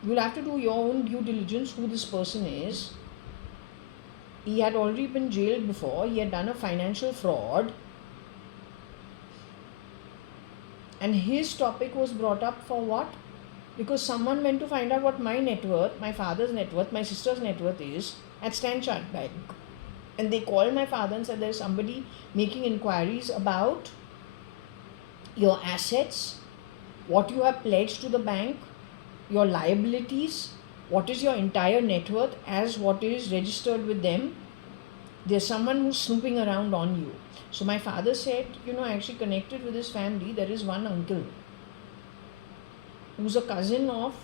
You'll have to do your own due diligence who this person is. He had already been jailed before. He had done a financial fraud. And his topic was brought up for what? Because someone went to find out what my net worth, my father's net worth, my sister's net worth is at Standard Chartered Bank. And they called my father and said there's somebody making inquiries about your assets, what you have pledged to the bank, your liabilities, what is your entire net worth as what is registered with them. There's someone who's snooping around on you. So my father said, I actually connected with his family. There is one uncle who's a cousin of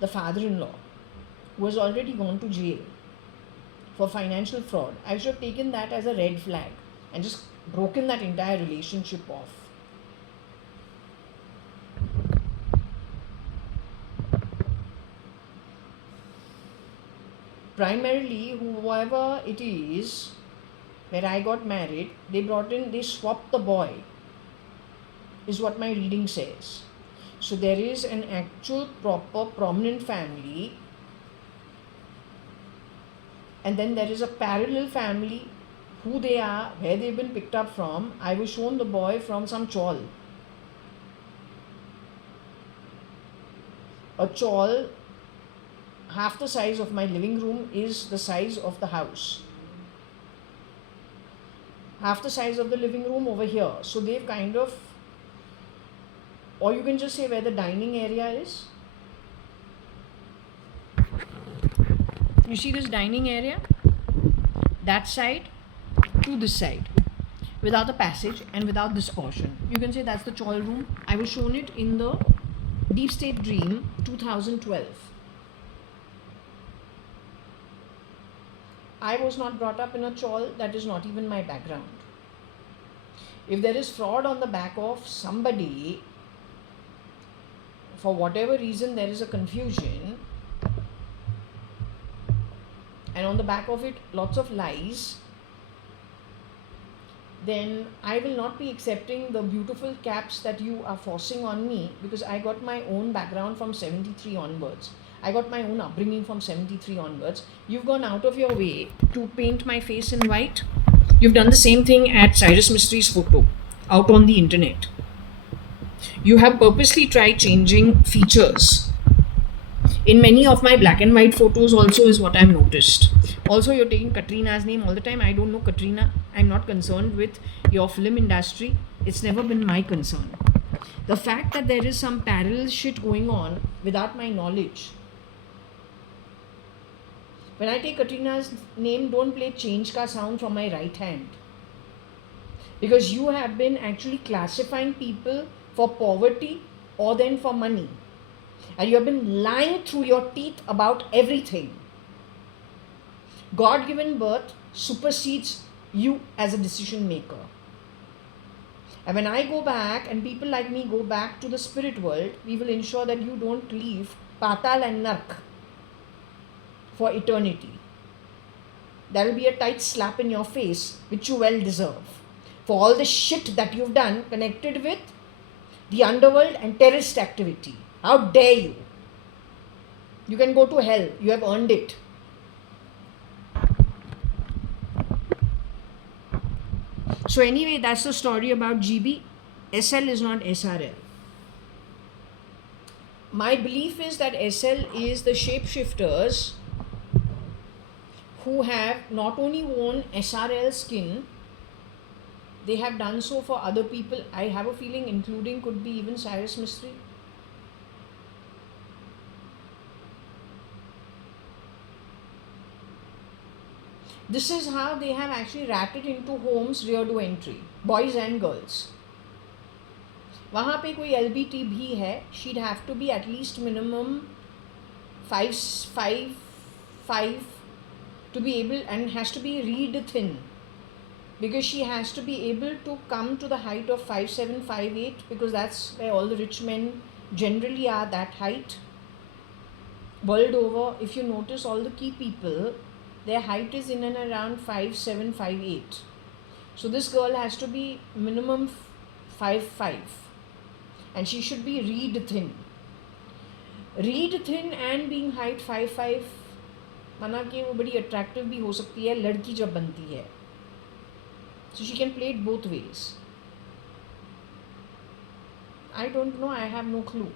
the father-in-law who has already gone to jail for financial fraud. I should have taken that as a red flag and just broken that entire relationship off. primarily whoever it is where I got married, they swapped the boy, is what my reading says. So there is an actual proper prominent family, and then there is a parallel family, who they are, where they've been picked up from. I was shown the boy from some chawl. A chawl half the size of my living room is the size of the house. Half the size of the living room over here. So they've kind of, or you can just say where the dining area is. You see this dining area? That side to this side, without the passage and without this portion. You can say that's the chawl room. I was shown it in the Deep State Dream 2012. I was not brought up in a chawl. That is not even my background. If there is fraud on the back of somebody, for whatever reason there is a confusion, and on the back of it lots of lies, then I will not be accepting the beautiful caps that you are forcing on me, because I got my own background from 73 onwards. I got my own upbringing from 73 onwards. You've gone out of your way to paint my face in white. You've done the same thing at Cyrus Mystery's photo out on the internet. You have purposely tried changing features in many of my black and white photos also, is what I've noticed. Also, you're taking Katrina's name all the time. I don't know Katrina. I'm not concerned with your film industry. It's never been my concern. The fact that there is some parallel shit going on without my knowledge. When I take Katrina's name, don't play change ka sound from my right hand. Because you have been actually classifying people for poverty or then for money. And you have been lying through your teeth about everything. God-given birth supersedes you as a decision maker. And when I go back and people like me go back to the spirit world, we will ensure that you don't leave Patal and Nark for eternity. There will be a tight slap in your face, which you well deserve, for all the shit that you've done connected with the underworld and terrorist activity. How dare you? You can go to hell. You have earned it. So anyway, that's the story about GB. SL is not SRL. My belief is that SL is the shapeshifters who have not only worn SRL skin, they have done so for other people. I have a feeling including could be even Cyrus Mystery. This is how they have actually ratted into homes rear to entry, boys and girls. वहाँ पे कोई LBT भी है, she'd have to be at least minimum 5'5" to be able, and has to be reed thin, because she has to be able to come to the height of 5'7", 5'8", because that's where all the rich men generally are, that height. World over, if you notice all the key people, their height is in and around 5'7", 5'8". So this girl has to be minimum 5'5", and she should be reed thin. Reed thin and being height 5'5", माना कि वो बड़ी attractive भी हो सकती है लड़की जब बनती है. So she can play it both ways. I don't know, I have no clue.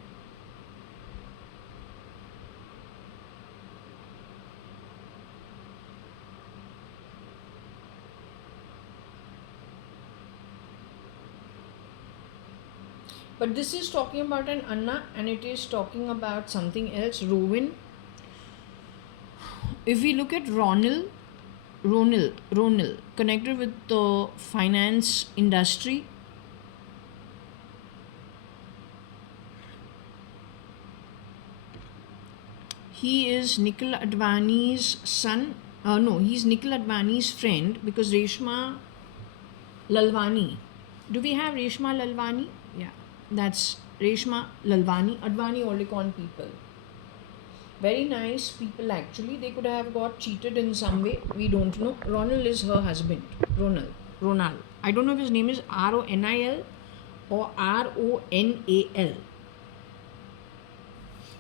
But this is talking about an Anna, and it is talking about something else, Rowan. If we look at Ronil, connected with the finance industry, he is Nikhil Advani's son. He's Nikhil Advani's friend, because Reshma Lalwani. Do we have Reshma Lalwani? Yeah, that's Reshma Lalwani, Advani Olicon people. Very nice people actually. They could have got cheated in some way. We don't know. Ronald is her husband. Ronald. Ronald. I don't know if his name is Ronil or Ronal.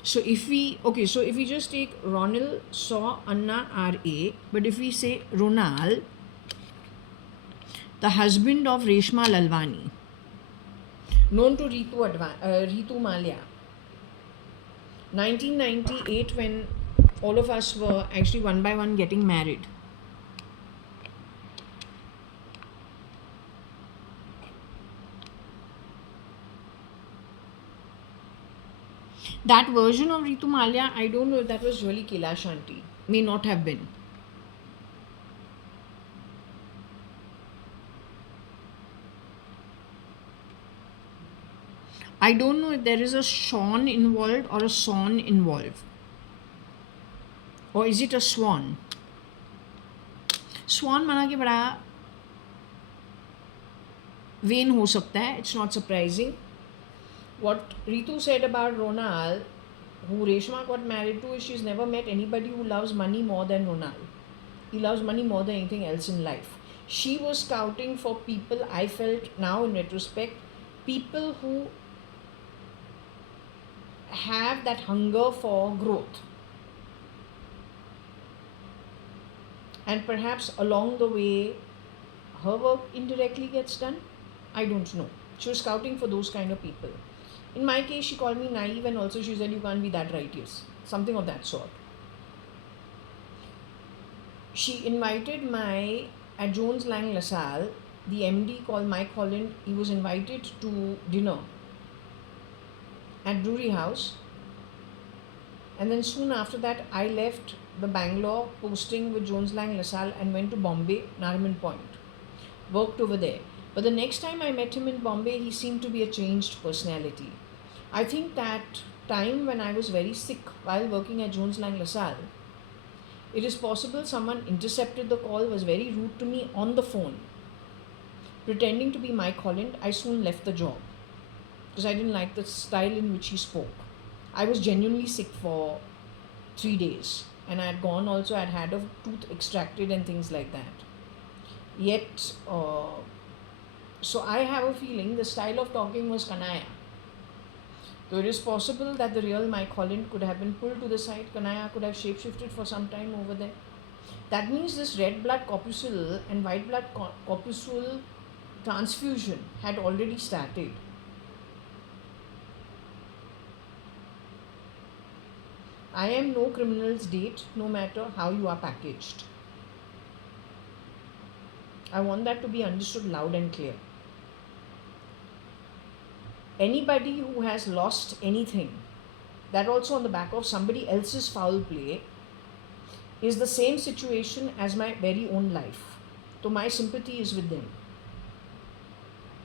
So if we just take Ronald saw Anna R.A., but if we say Ronald, the husband of Reshma Lalwani, known to Ritu Malia. 1998, when all of us were actually one by one getting married. That version of Ritu Malia, I don't know if that was really Kailash Aunty. May not have been. I don't know if there is a Sean involved or a Son involved. Or is it a Swan? Swan माना कि बड़ा vain हो सकता है. It's not surprising. What Ritu said about Ronal, who Reshma got married to, is she's never met anybody who loves money more than Ronal. He loves money more than anything else in life. She was scouting for people, I felt now in retrospect, people who have that hunger for growth. And perhaps along the way, her work indirectly gets done. I don't know. She was scouting for those kind of people. In my case, she called me naive, and also she said, you can't be that righteous. Something of that sort. She invited at Jones Lang LaSalle, the MD called Mike Holland, he was invited to dinner at Drury House. And then soon after that, I left the Bangalore posting with Jones Lang LaSalle and went to Bombay, Nariman Point. Worked over there. But the next time I met him in Bombay, he seemed to be a changed personality. I think that time when I was very sick while working at Jones Lang LaSalle, it is possible someone intercepted the call, was very rude to me on the phone. Pretending to be Mike Holland, I soon left the job because I didn't like the style in which he spoke. I was genuinely sick for 3 days, and I had gone also, I had had a tooth extracted and things like that. Yet, so I have a feeling the style of talking was Kanaya. So it is possible that the real Mike Holland could have been pulled to the side. Kanaya could have shapeshifted for some time over there. That means this red blood corpuscle and white blood corpuscle transfusion had already started. I am no criminal's date, no matter how you are packaged. I want that to be understood loud and clear. Anybody who has lost anything, that also on the back of somebody else's foul play, is the same situation as my very own life. So my sympathy is with them.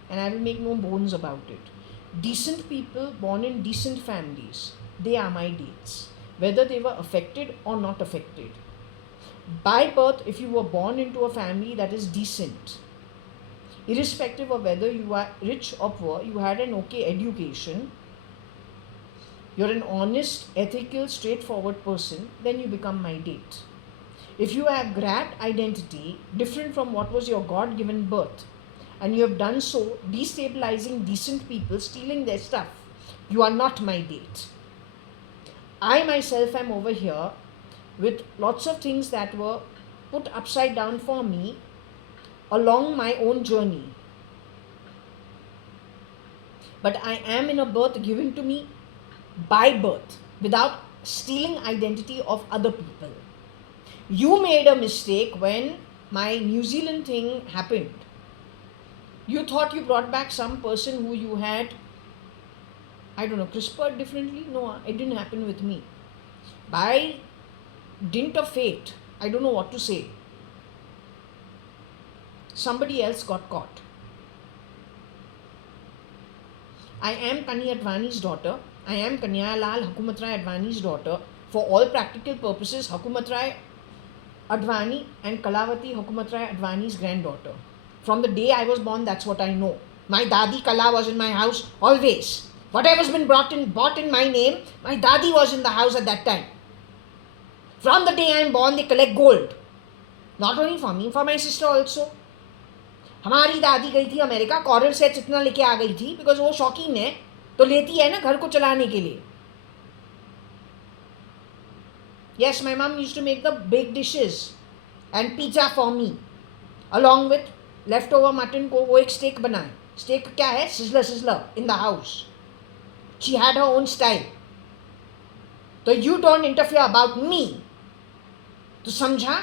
And I will make no bones about it. Decent people born in decent families, they are my dates. Whether they were affected or not affected. By birth, if you were born into a family that is decent, irrespective of whether you are rich or poor, you had an okay education, you're an honest, ethical, straightforward person, then you become my date. If you have grabbed identity different from what was your God-given birth, and you have done so destabilizing decent people, stealing their stuff, you are not my date. I myself am over here with lots of things that were put upside down for me along my own journey. But I am in a birth given to me by birth without stealing identity of other people. You made a mistake when my New Zealand thing happened. You thought you brought back some person who you had, I don't know, CRISPR'd differently? No, it didn't happen with me. By dint of fate, I don't know what to say. Somebody else got caught. I am Kani Advani's daughter. I am Kanya Lal Hukumat Rai Advani's daughter. For all practical purposes, Hukumat Rai Advani and Kalavati Hukumat Rai Advani's granddaughter. From the day I was born, that's what I know. My Dadi Kala was in my house always. Whatever's been bought in my name, my Dadi was in the house at that time. From the day I am born, they collect gold. Not only for me, for my sister also. हमारी दादी गई थी America, coral sets इतना लेके आ गई थी, because वो शौकीन है तो लेती है ना घर को चलाने के लिए. Yes, my mom used to make the big dishes and pizza for me, along with leftover mutton को वो एक steak बनाए. Steak क्या है? Sizzler in the house. She had her own style. तो you don't interfere about me. तो समझा?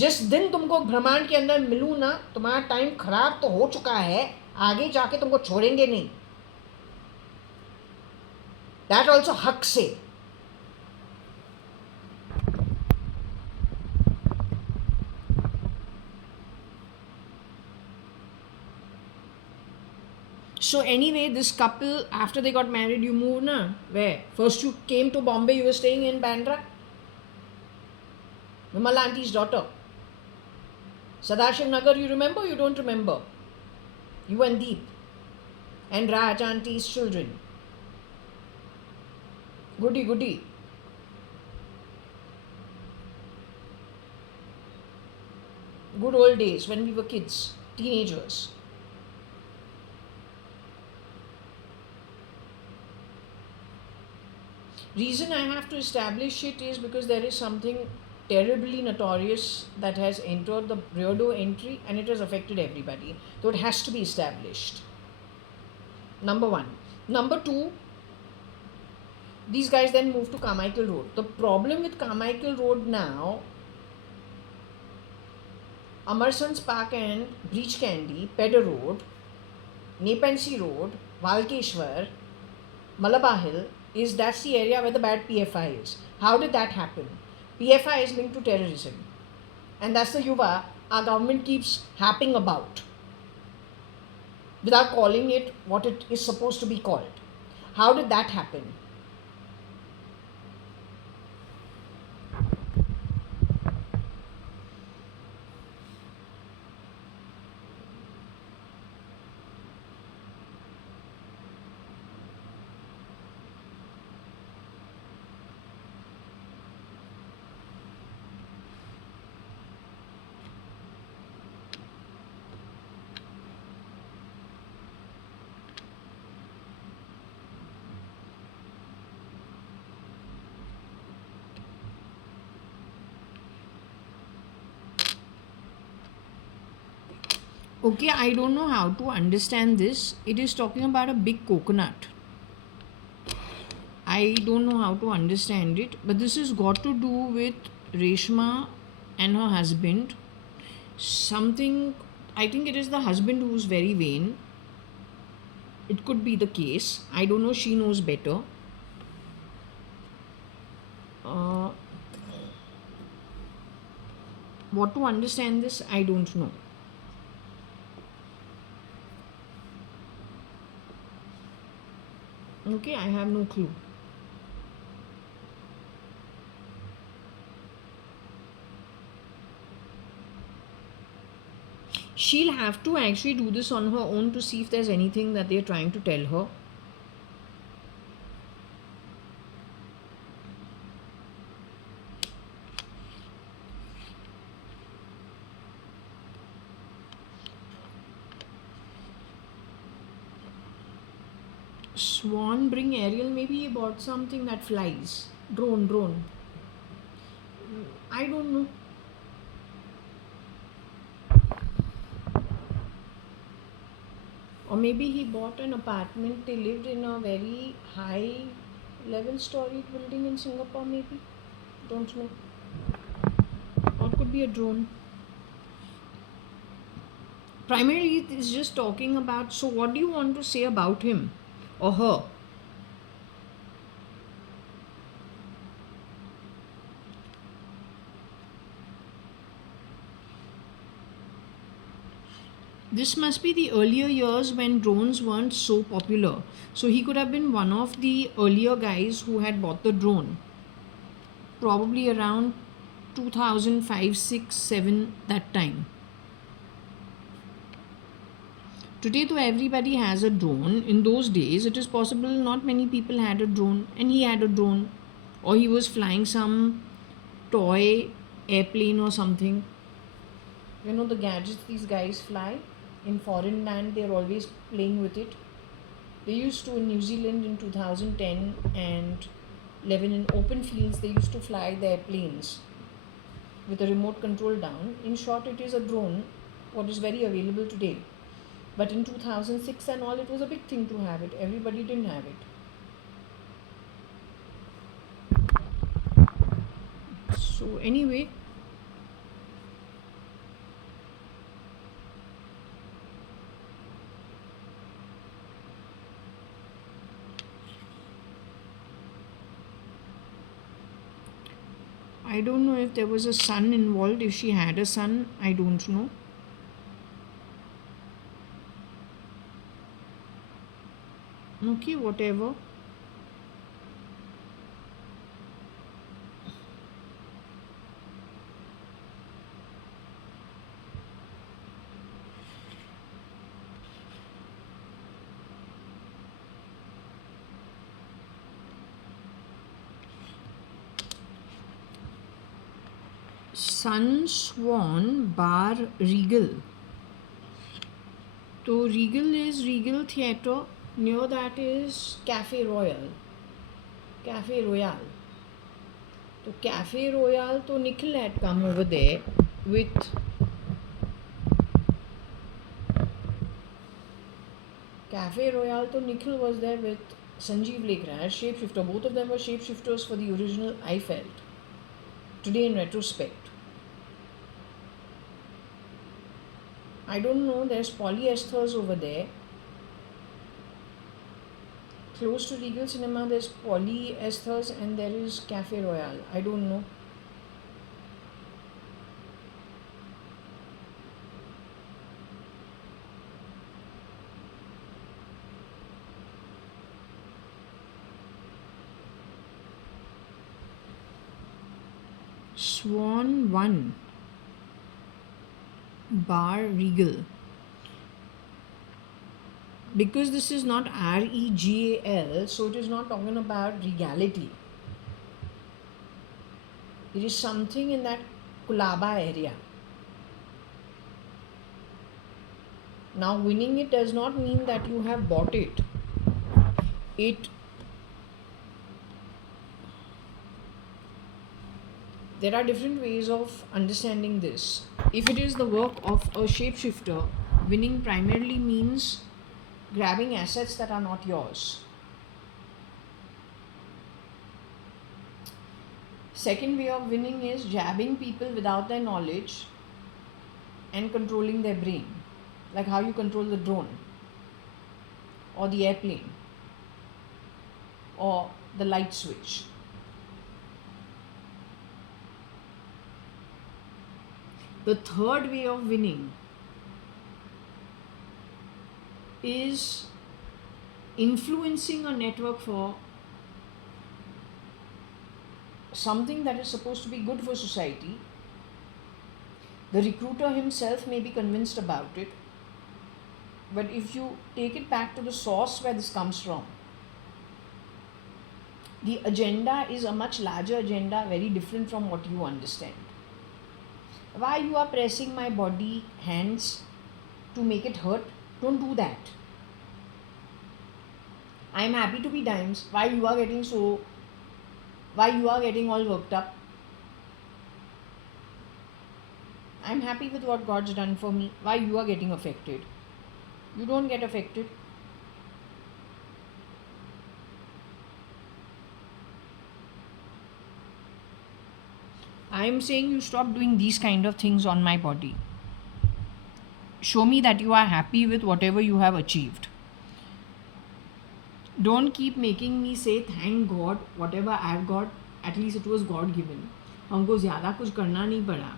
जिस दिन तुमको ब्रह्मांड के अंदर मिलूँ ना, तुम्हारा टाइम खराब तो हो चुका है, आगे जाके तुमको छोड़ेंगे नहीं. That also हक से. So anyway, this couple, after they got married, you moved, na? Where? First you came to Bombay, you were staying in Bandra. Vimala auntie's daughter. Sadashiv Nagar, you remember? You don't remember? You and Deep. And Raj auntie's children. Goody. Good old days when we were kids, teenagers. Reason I have to establish it is because there is something terribly notorious that has entered the Breodo entry and it has affected everybody. So it has to be established. Number one. Number two, these guys then moved to Carmichael Road. The problem with Carmichael Road now, Amarson's Park and Breach Candy, Pedder Road, Nepensi Road, Valkeshwar, Malabar Hill, is that's the area where the bad PFI is. How did that happen? PFI is linked to terrorism. And that's the yuva our government keeps harping about without calling it what it is supposed to be called. How did that happen? Okay, I don't know how to understand this. It is talking about a big coconut. I don't know how to understand it, but this has got to do with Reshma and her husband. Something, I think it is the husband who's very vain. It could be the case. I don't know, she knows better. What to understand this, I don't know. Okay, I have no clue. She'll have to actually do this on her own to see if there's anything that they're trying to tell her. Swan bring Ariel, maybe he bought something that flies. Drone. I don't know. Or maybe he bought an apartment. They lived in a very high level storied building in Singapore, maybe. Don't know. Or it could be a drone. Primarily, it's just talking about, so what do you want to say about him or her? This must be the earlier years when drones weren't so popular. So he could have been one of the earlier guys who had bought the drone. Probably around 2005, 6, 7, that time. Today, though everybody has a drone, in those days it is possible not many people had a drone, and he had a drone. or he was flying some toy airplane or something. You know the gadgets these guys fly in foreign land, they're always playing with it. They used to in New Zealand in 2010 and 11 in open fields, they used to fly their planes with a remote control down. In short, it is a drone, what is very available today. But in 2006 and all, it was a big thing to have it. Everybody didn't have it. So anyway, I don't know if there was a son involved. If she had a son, I don't know. Okay, whatever. Sun Swan Bar Regal. So Regal is Regal Theatre. Near that is Cafe Royal. Cafe Royal. So Cafe Royal, so Nikhil had come over there with Cafe Royal, so Nikhil was there with Sanjeev Lekra as shapeshifter. Both of them were shapeshifters for the original, I felt. Today in retrospect. I don't know, there's polyesters over there. Close to Regal Cinema, there's polyesters and there is Cafe Royal. I don't know. Swan 1 Bar Regal. Because this is not REGAL, so it is not talking about regality. There is something in that Kulaba area. Now, winning it does not mean that you have bought it. There are different ways of understanding this. If it is the work of a shapeshifter, winning primarily means grabbing assets that are not yours. Second way of winning is jabbing people without their knowledge and controlling their brain, like how you control the drone or the airplane or the light switch. The third way of winning is influencing a network for something that is supposed to be good for society. The recruiter himself may be convinced about it, but if you take it back to the source where this comes from, the agenda is a much larger agenda, very different from what you understand. Why you are pressing my body, hands to make it hurt? Don't do that. I am happy to be dimes. Why you are getting all worked up? I am happy with what God's done for me. Why you are getting affected? You don't get affected. I am saying you stop doing these kind of things on my body. Show me that you are happy with whatever you have achieved. Don't keep making me say thank God, whatever I've got, at least it was God given. हमको ज़्यादा कुछ करना नहीं पड़ा.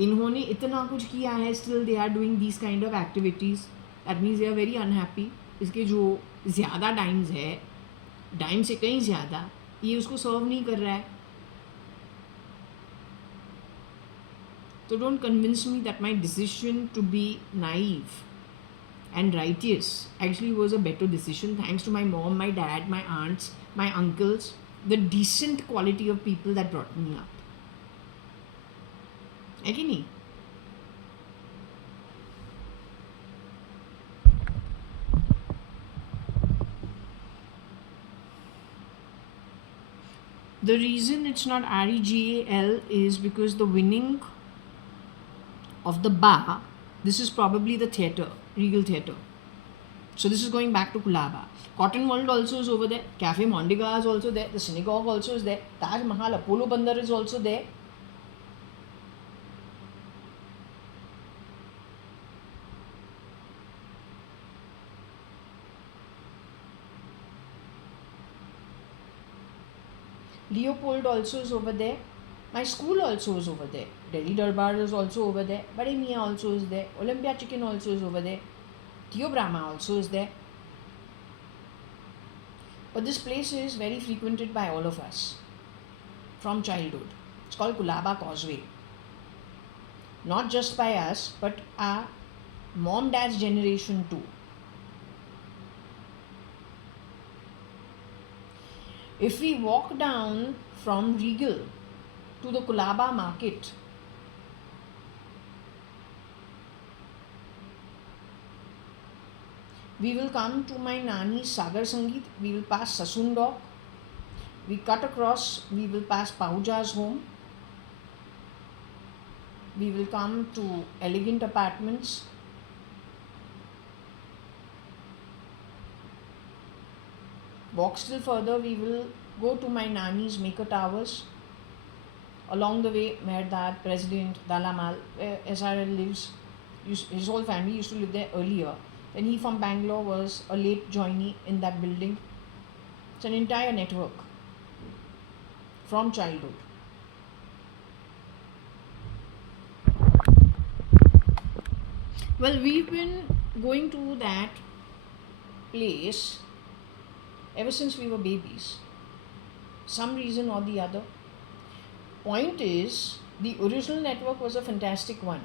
इन्होंने इतना कुछ किया है, still they are doing these kind of activities. That means they are very unhappy. इसके जो ज़्यादा डाइम्स है, डाइम से कहीं ज़्यादा, ये उसको सर्व नहीं कर रहा है. So don't convince me that my decision to be naive and righteous actually was a better decision thanks to my mom, my dad, my aunts, my uncles, the decent quality of people that brought me up. है कि नहीं? The reason it's not REGAL is because the winning of the bar, this is probably the theatre, Regal Theatre. So this is going back to Kulaba. Cotton World also is over there. Cafe Mondiga is also there. The synagogue also is there. Taj Mahal, Apollo Bandar is also there. Leopold also is over there. My school also is over there. Delhi Darbar is also over there. Bade Mia also is there. Olympia Chicken also is over there. Theo Brahma also is there. But this place is very frequented by all of us from childhood. It's called Kulaba Causeway. Not just by us, but our mom dad's generation too. If we walk down from Regal to the Kulaba market, we will come to my Nani's Sagar Sangeet, we will pass Sasundok, we cut across, we will pass Pahuja's home, we will come to Elegant Apartments, walk still further, we will go to my Nani's Maker Towers. Along the way, Mehrdad, President, Dalamal, where SRL lives, his whole family used to live there earlier. Then he from Bangalore was a late joinee in that building. It's an entire network from childhood. Well, we've been going to that place ever since we were babies. Some reason or the other. Point is, the original network was a fantastic one.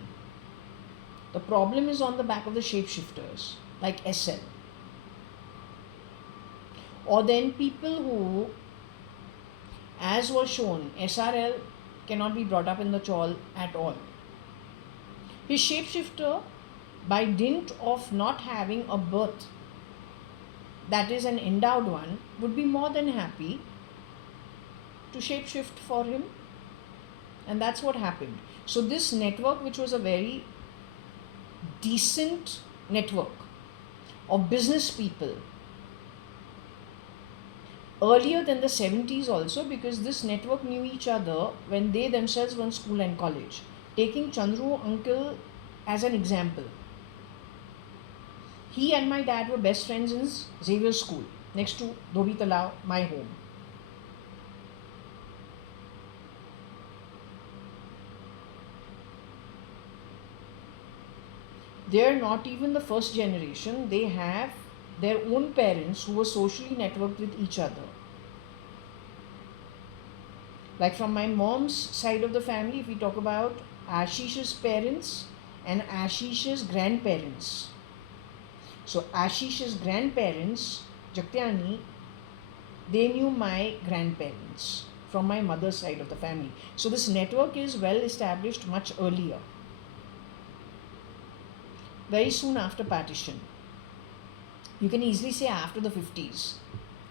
The problem is on the back of the shapeshifters, like SL. Or then people who, as was shown, SRL cannot be brought up in the chawl at all. His shapeshifter, by dint of not having a birth that is an endowed one, would be more than happy to shapeshift for him. And that's what happened. So this network, which was a very decent network of business people, earlier than the 70s also, because this network knew each other when they themselves were in school and college. Taking Chandru uncle as an example, he and my dad were best friends in Xavier School, next to Dhobi Talao, my home. They're not even the first generation. They have their own parents who were socially networked with each other. Like from my mom's side of the family, if we talk about Ashish's parents and Ashish's grandparents. So Ashish's grandparents, Jaktyani, they knew my grandparents from my mother's side of the family. So this network is well established much earlier. Very soon after partition. You can easily say after the 50s,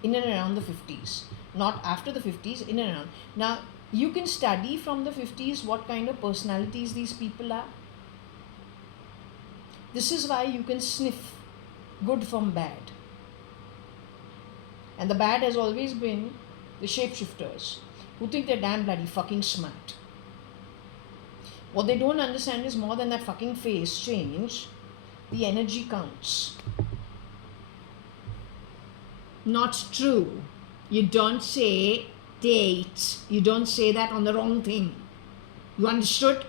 in and around the 50s. Not after the 50s, in and around. Now, you can study from the 50s what kind of personalities these people are. This is why you can sniff good from bad. And the bad has always been the shapeshifters who think they're damn bloody fucking smart. What they don't understand is more than that fucking face change, the energy counts. Not true. You don't say date. You don't say that on the wrong thing. You understood?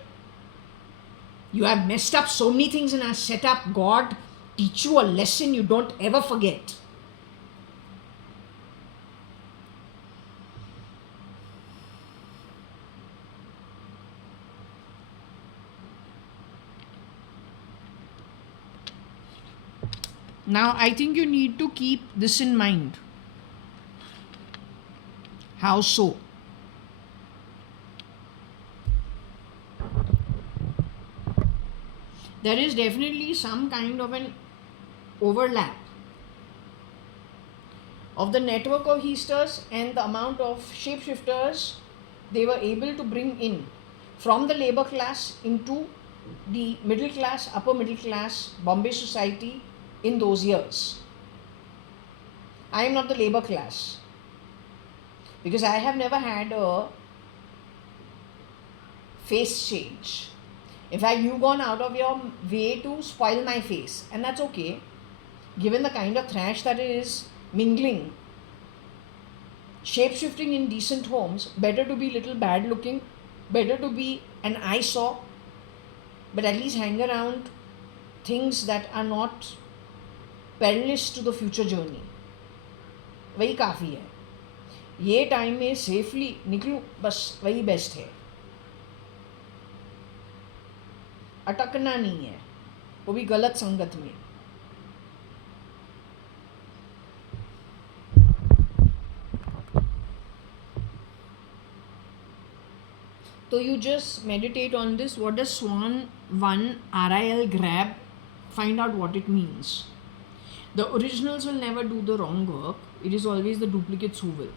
You have messed up so many things in our setup. God teach you a lesson you don't ever forget. Now, I think you need to keep this in mind. How so? There is definitely some kind of an overlap of the network of Heasters and the amount of shapeshifters they were able to bring in from the labor class into the middle class, upper middle class Bombay society in those years. I am not the labor class because I have never had a face change. In fact, you've gone out of your way to spoil my face, and that's okay. Given the kind of trash that is mingling, shape-shifting in decent homes, better to be little bad looking, better to be an eyesore, but at least hang around things that are not perilous to the future journey. वही काफ़ी है. ये time में safely निकलूँ, बस वही best है. अटकना नहीं है, वो भी गलत संगत में. So you just meditate on this. What does Swan 1 RIL grab? Find out what it means. The originals will never do the wrong work. It is always the duplicates who will.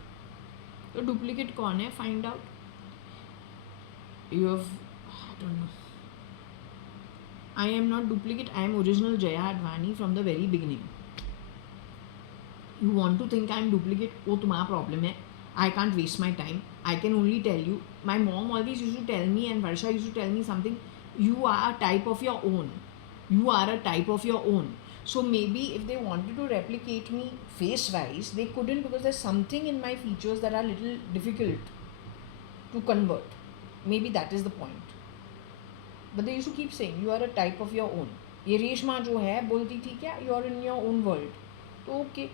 The duplicate कौन है? Find out. You have, I don't know. I am not duplicate. I am original JAYA.ADVANI from the very beginning. You want to think I am duplicate? वो तुम्हारा problem है. I can't waste my time. I can only tell you. My mom always used to tell me, and Varsha used to tell me something. You are a type of your own. You are a type of your own. So maybe if they wanted to replicate me face-wise, they couldn't because there's something in my features that are a little difficult to convert. Maybe that is the point. But they used to keep saying, you are a type of your own. ये रेशमा जो है बोलती थी क्या, you are in your own world. तो okay.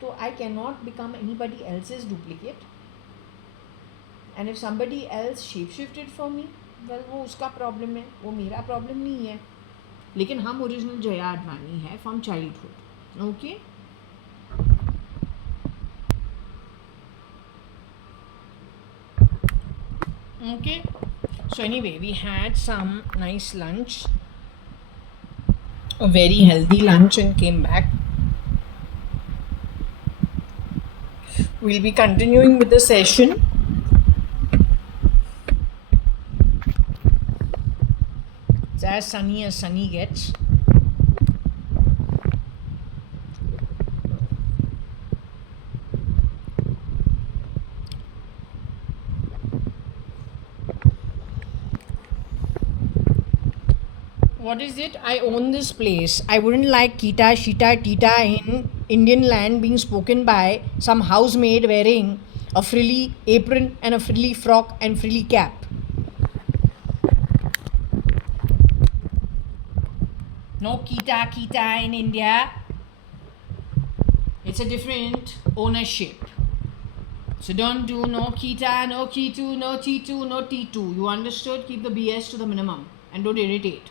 So I cannot become anybody else's duplicate. And if somebody else shapeshifted for me, well, वो उसका problem है, वो मेरा problem नहीं है. लेकिन हम ओरिजिनल JAYA.ADVANI है from childhood. Okay. Okay. So anyway, we had some nice lunch, a very healthy lunch, and came back. We'll be continuing with the session. It's as sunny gets. What is it? I own this place. I wouldn't like Kita, Shita, Tita in Indian land being spoken by some housemaid wearing a frilly apron and a frilly frock and frilly cap. No Kita in India. It's a different ownership. So don't do no Kita, no K2, no T2, no T2. You understood? Keep the BS to the minimum and don't irritate.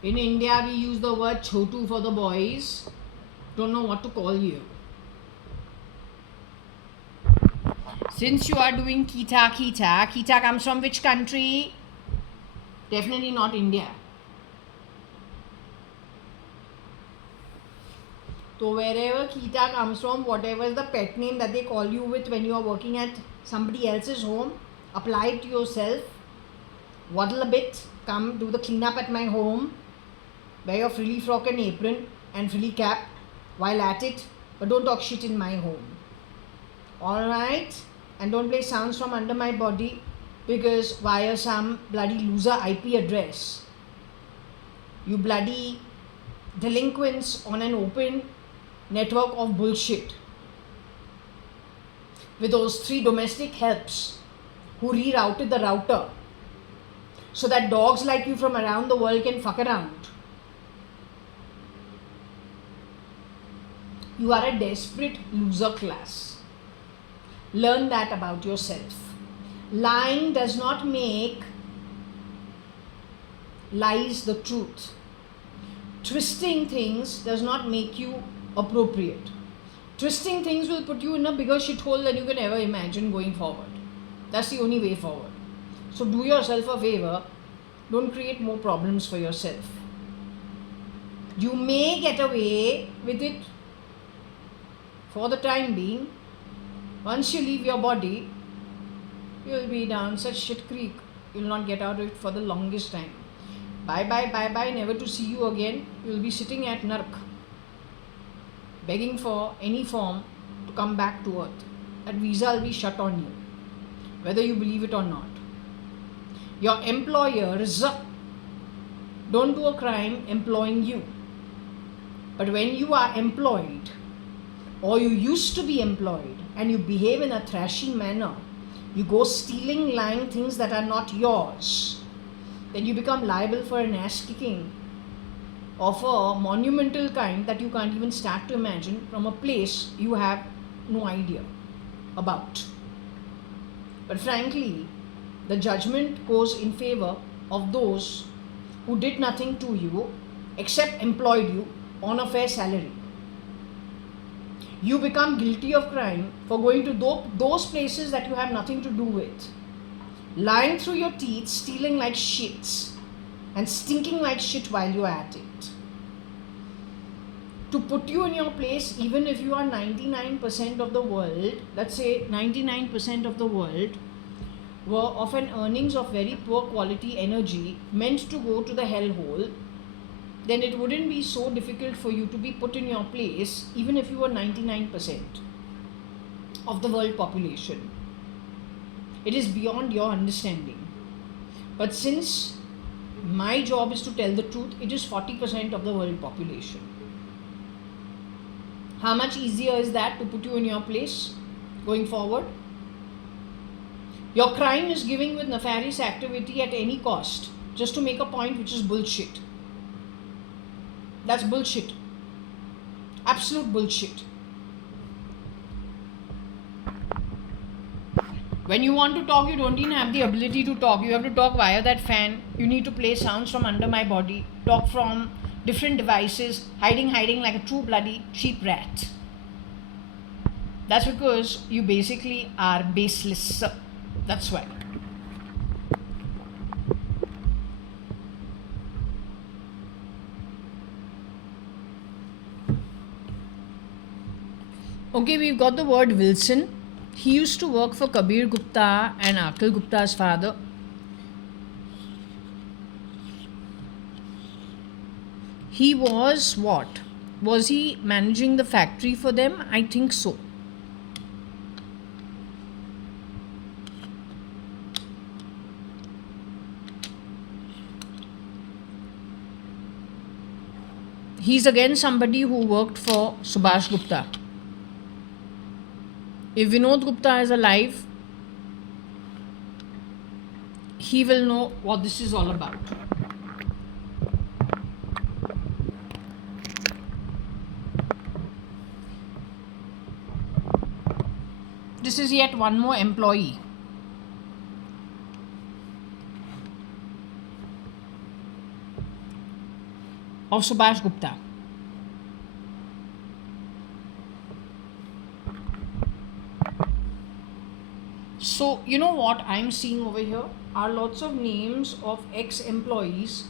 In India, we use the word chotu for the boys. Don't know what to call you. Since you are doing Kita comes from which country? Definitely not India. So wherever Kita comes from, whatever is the pet name that they call you with when you are working at somebody else's home, apply it to yourself. Waddle a bit, come do the cleanup at my home. Wear your frilly frock and apron and frilly cap while at it, but don't talk shit in my home. Alright? And don't play sounds from under my body because via some bloody loser IP address. You bloody delinquents on an open network of bullshit. With those 3 domestic helps who rerouted the router so that dogs like you from around the world can fuck around. You are a desperate loser class. Learn that about yourself. Lying does not make lies the truth. Twisting things does not make you appropriate. Twisting things will put you in a bigger shithole than you can ever imagine going forward. That's the only way forward. So do yourself a favor, don't create more problems for yourself. You may get away with it for the time being. Once you leave your body, you'll be down such shit creek. You'll not get out of it for the longest time. Bye bye, bye bye, never to see you again. You'll be sitting at Nark, begging for any form to come back to earth. That visa will be shut on you, whether you believe it or not. Your employers don't do a crime employing you. But when you are employed, or you used to be employed, and you behave in a trashy manner, you go stealing, lying things that are not yours, then you become liable for an ass kicking of a monumental kind that you can't even start to imagine from a place you have no idea about. But frankly, the judgment goes in favor of those who did nothing to you except employed you on a fair salary. You become guilty of crime for going to those places that you have nothing to do with, lying through your teeth, stealing like shits, and stinking like shit while you are at it. To put you in your place, even if you are 99% of the world, let's say 99% of the world were of an earnings of very poor quality energy meant to go to the hellhole, then it wouldn't be so difficult for you to be put in your place, even if you were 99% of the world population. It is beyond your understanding. But since my job is to tell the truth, it is 40% of the world population. How much easier is that to put you in your place going forward? Your crime is giving with nefarious activity at any cost, just to make a point, which is bullshit. That's bullshit. Absolute bullshit. When you want to talk, you don't even have the ability to talk. You have to talk via that fan. You need to play sounds from under my body, talk from different devices, hiding like a true bloody sheep rat. That's because you basically are baseless. That's why. Okay, we've got the word Wilson. He used to work for Kabir Gupta and Akhil Gupta's father. He was what? Was he managing the factory for them? I think so. He's again somebody who worked for Subhash Gupta. If Vinod Gupta is alive, he will know what this is all about. This is yet one more employee. Of Subhash Gupta. So, you know what I'm seeing over here are lots of names of ex-employees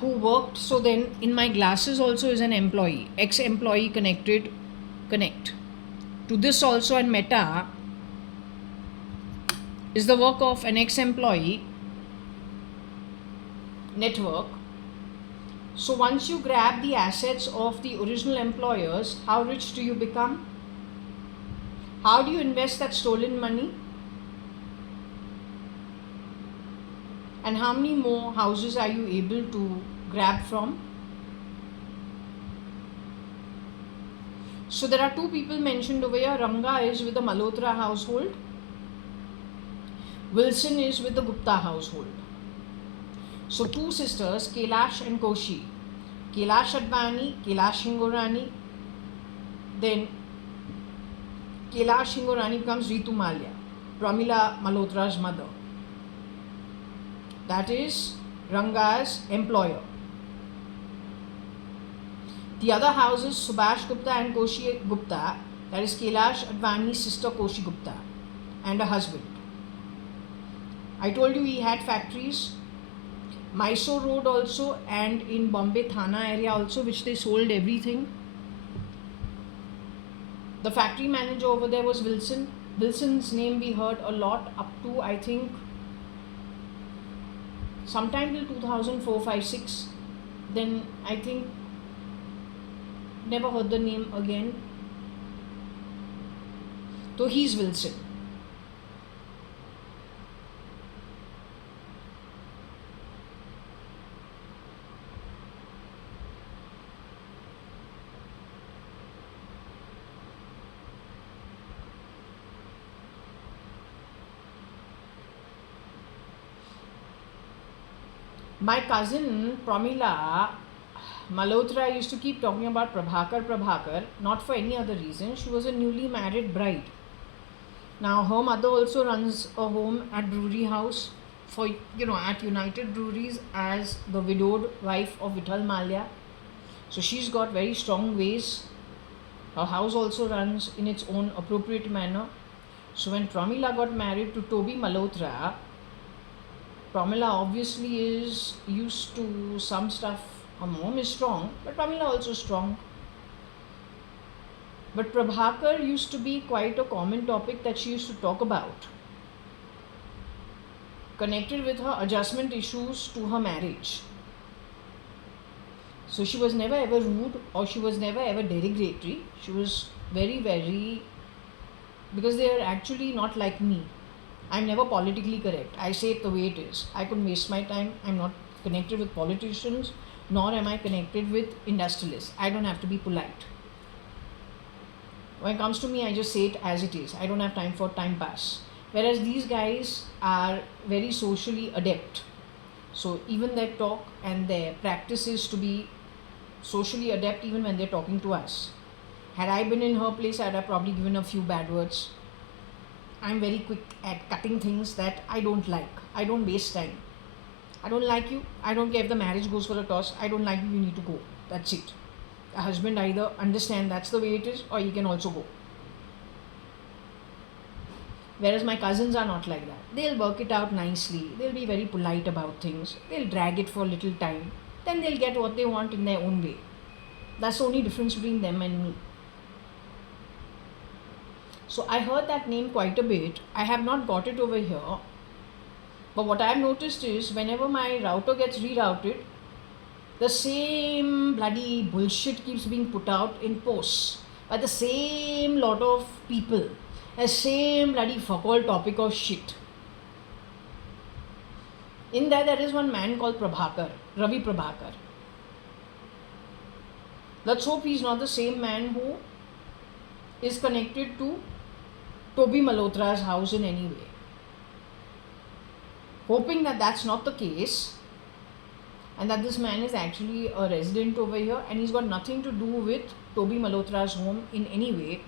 who worked. So then in my glasses also is an employee, ex-employee connected, connect. To this also and Meta is the work of an ex-employee network. So once you grab the assets of the original employers, how rich do you become? How do you invest that stolen money? And how many more houses are you able to grab from? So there are two people mentioned over here. Ranga is with the Malhotra household. Wilson is with the Gupta household. So two sisters, Kailash and Koshi. Kailash.ADVANI, Kailash Hingorani. Then Kailash Hingorani becomes Ritu Malia, Pramila Malhotra's mother. That is Ranga's employer. The other house is Subhash Gupta and Koshi Gupta, that is Kailash.ADVANI's sister Koshi Gupta, and a husband. I told you he had factories, Mysore Road also, and in Bombay Thana area also, which they sold everything. The factory manager over there was Wilson. Wilson's name we heard a lot up to, I think, sometime till 2004, 5, 6. Then I think never heard the name again. So he's Wilson. My cousin Pramila Malhotra used to keep talking about Prabhakar, not for any other reason. She was a newly married bride. Now her mother also runs a home at Brewery House for, at United Breweries as the widowed wife of Vithal Malya. So she's got very strong ways. Her house also runs in its own appropriate manner. So when Pramila got married to Toby Malhotra, Pramila obviously is used to some stuff. Her mom is strong, but Pramila also strong. But Prabhakar used to be quite a common topic that she used to talk about, connected with her adjustment issues to her marriage. So she was never ever rude, or she was never ever derogatory. She was very, very, because they are actually not like me. I'm never politically correct. I say it the way it is. I couldn't waste my time. I'm not connected with politicians, nor am I connected with industrialists. I don't have to be polite. When it comes to me, I just say it as it is. I don't have time for time pass. Whereas these guys are very socially adept. So even their talk and their practice is to be socially adept even when they're talking to us. Had I been in her place, I'd have probably given a few bad words. I'm very quick at cutting things that I don't like. I don't waste time. I don't like you. I don't care if the marriage goes for a toss. I don't like you. You need to go. That's it. A husband either understand that's the way it is, or he can also go. Whereas my cousins are not like that. They'll work it out nicely. They'll be very polite about things. They'll drag it for a little time. Then they'll get what they want in their own way. That's the only difference between them and me. So I heard that name quite a bit. I have not got it over here. But what I have noticed is whenever my router gets rerouted, the same bloody bullshit keeps being put out in posts by the same lot of people. A same bloody fuck all topic of shit. In there is one man called Prabhakar, Ravi Prabhakar. Let's hope he's not the same man who is connected to Toby Malhotra's house in any way. Hoping that that's not the case and that this man is actually a resident over here and he's got nothing to do with Toby Malhotra's home in any way,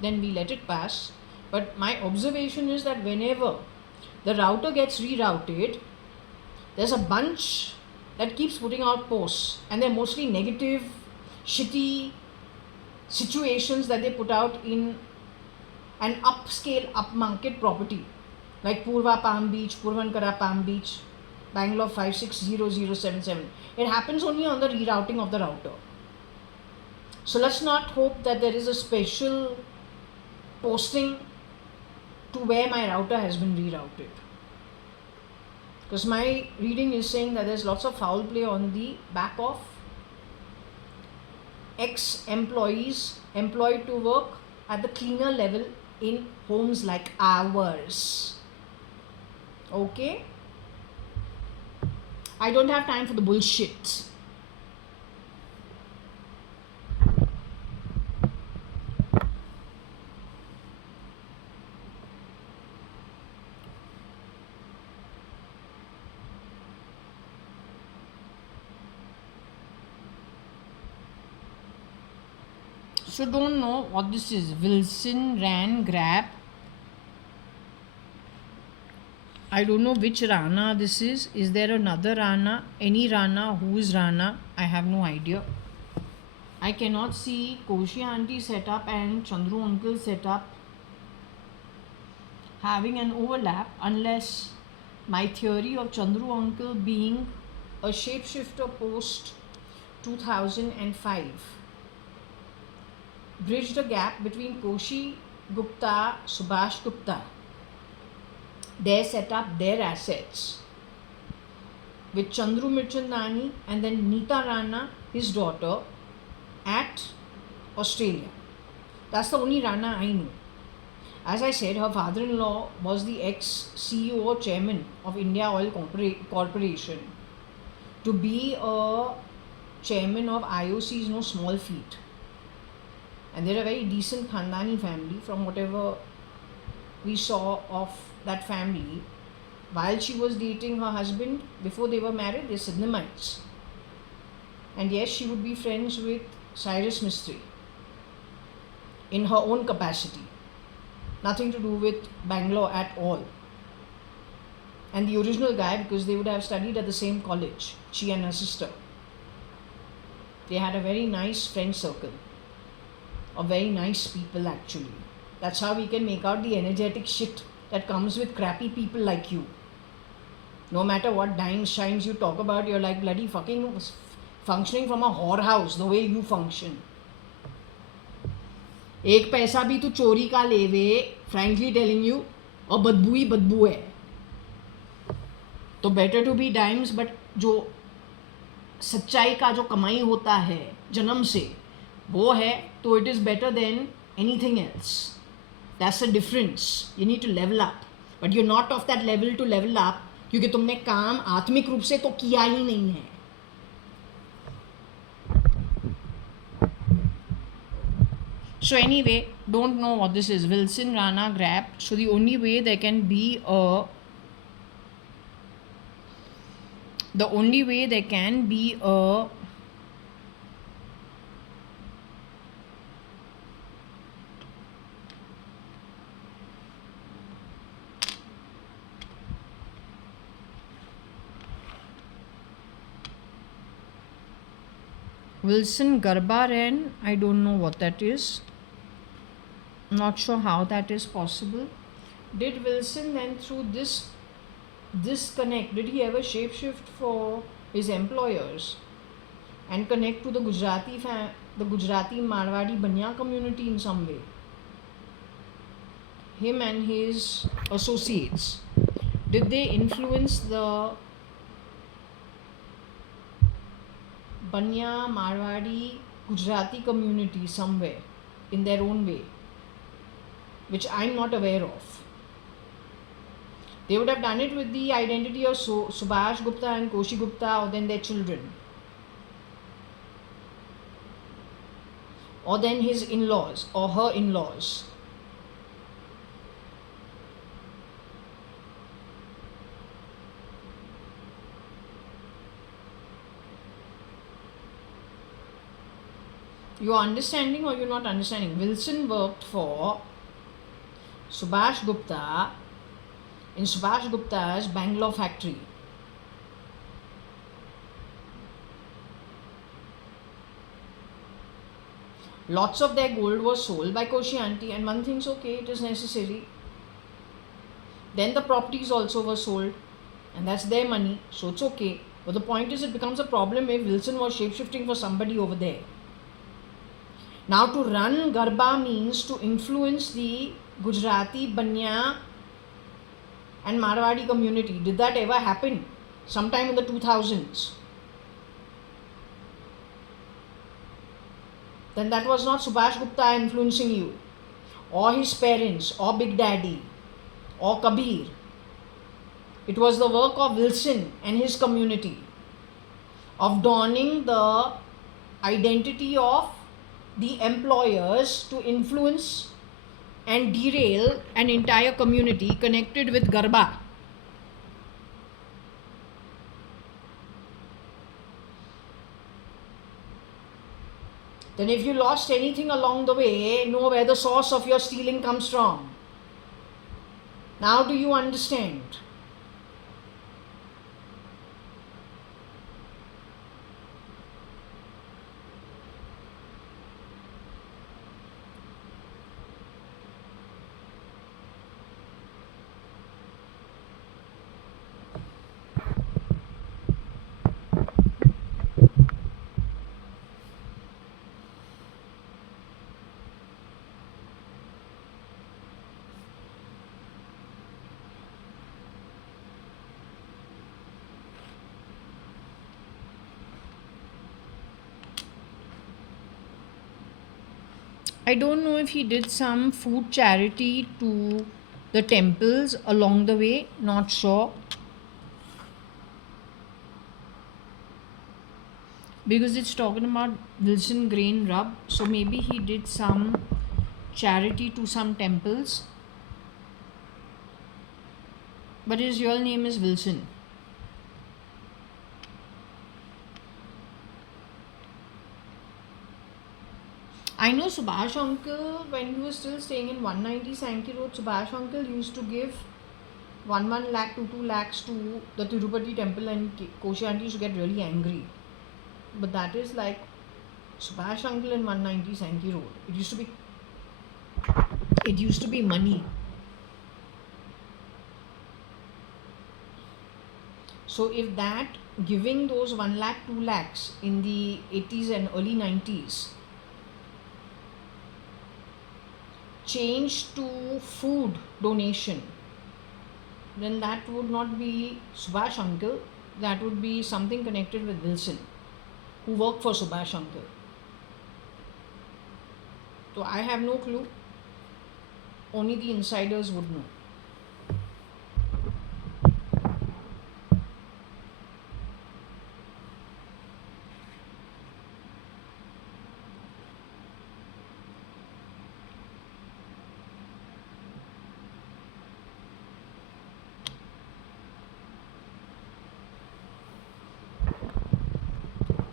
then we let it pass. But my observation is that whenever the router gets rerouted, there's a bunch that keeps putting out posts and they're mostly negative, shitty situations that they put out in an upscale, upmarket property like Purva Palm Beach, Purvankara Palm Beach, Bangalore 560077. It happens only on the rerouting of the router. So let's not hope that there is a special posting to where my router has been rerouted. Because my reading is saying that there's lots of foul play on the back of ex-employees employed to work at the cleaner level in homes like ours. Okay? I don't have time for the bullshit. So don't know what this is. Wilson, Ran, Grab. I don't know which Rana this is. Is there another Rana? Any Rana? Who is Rana? I have no idea. I cannot see Koshi auntie setup and Chandru uncle setup having an overlap unless my theory of Chandru uncle being a shapeshifter post 2005 bridged the gap between Koshi Gupta, Subhash Gupta, their setup, their assets, with Chandru Mirchandani and then Neeta Rana, his daughter, at Australia. That's the only Rana I know. As I said, her father-in-law was the ex-CEO or chairman of India Oil Corporation. To be a chairman of IOC is no small feat. And they're a very decent Khandani family from whatever we saw of that family. While she was dating her husband, before they were married, they're Sidnamites. And yes, she would be friends with Cyrus Mistry in her own capacity. Nothing to do with Bangalore at all. And the original guy, because they would have studied at the same college, she and her sister. They had a very nice friend circle of very nice people actually. That's how we can make out the energetic shit that comes with crappy people like you. No matter what dimes, shines you talk about, you're like bloody fucking functioning from a whorehouse the way you function. एक पैसा भी तू चोरी का लेवे, frankly telling you, और बदबू ही बदबू है. तो better to be dimes, but जो सच्चाई का जो कमाई होता है जन्म से वो है, तो it is better than anything else. That's the difference. You need to level up, but you're not of that level to level up क्योंकि तुमने काम आत्मिक रूप से तो किया ही नहीं है. So anyway, don't know what this is. Wilson Rana grab. So the only way there can be a Wilson Garbaren, I don't know what that is. Not sure how that is possible. Did Wilson then through this disconnect, did he ever shapeshift for his employers and connect to the Gujarati Marwadi Banya community in some way? Him and his associates, did they influence the Banya, Marwadi, Gujarati community somewhere in their own way, which I'm not aware of? They would have done it with the identity of Subhash Gupta and Koshi Gupta, or then their children, or then his in-laws or her in-laws. You're understanding or you're not understanding? Wilson worked for Subhash Gupta in Subhash Gupta's Bangalore factory. Lots of their gold was sold by Koshi auntie, and one thinks, okay, it is necessary. Then the properties also were sold, and that's their money, so it's okay. But the point is, it becomes a problem if Wilson was shapeshifting for somebody over there. Now, to run Garba means to influence the Gujarati, Banya and Marwadi community. Did that ever happen? Sometime in the 2000s. Then that was not Subhash Gupta influencing you, or his parents, or Big Daddy, or Kabir. It was the work of Wilson and his community of donning the identity of the employers to influence and derail an entire community connected with Garba. Then if you lost anything along the way, know where the source of your stealing comes from. Now do you understand? I don't know if he did some food charity to the temples along the way, not sure. Because it's talking about Wilson grain rub, so maybe he did some charity to some temples. But his real name is Wilson. I know Subhash uncle, when he was still staying in 190 Sankey Road, Subhash uncle used to give 1 lakh to 2 lakhs to the Tirupati temple, and Koshi auntie used to get really angry. But that is like Subhash uncle in 190 Sankey Road. It used to be money. So if that giving those 1 lakh, 2 lakhs in the 80s and early 90s changed to food donation, then that would not be Subhash uncle, that would be something connected with Wilson, who worked for Subhash uncle. So I have no clue, only the insiders would know.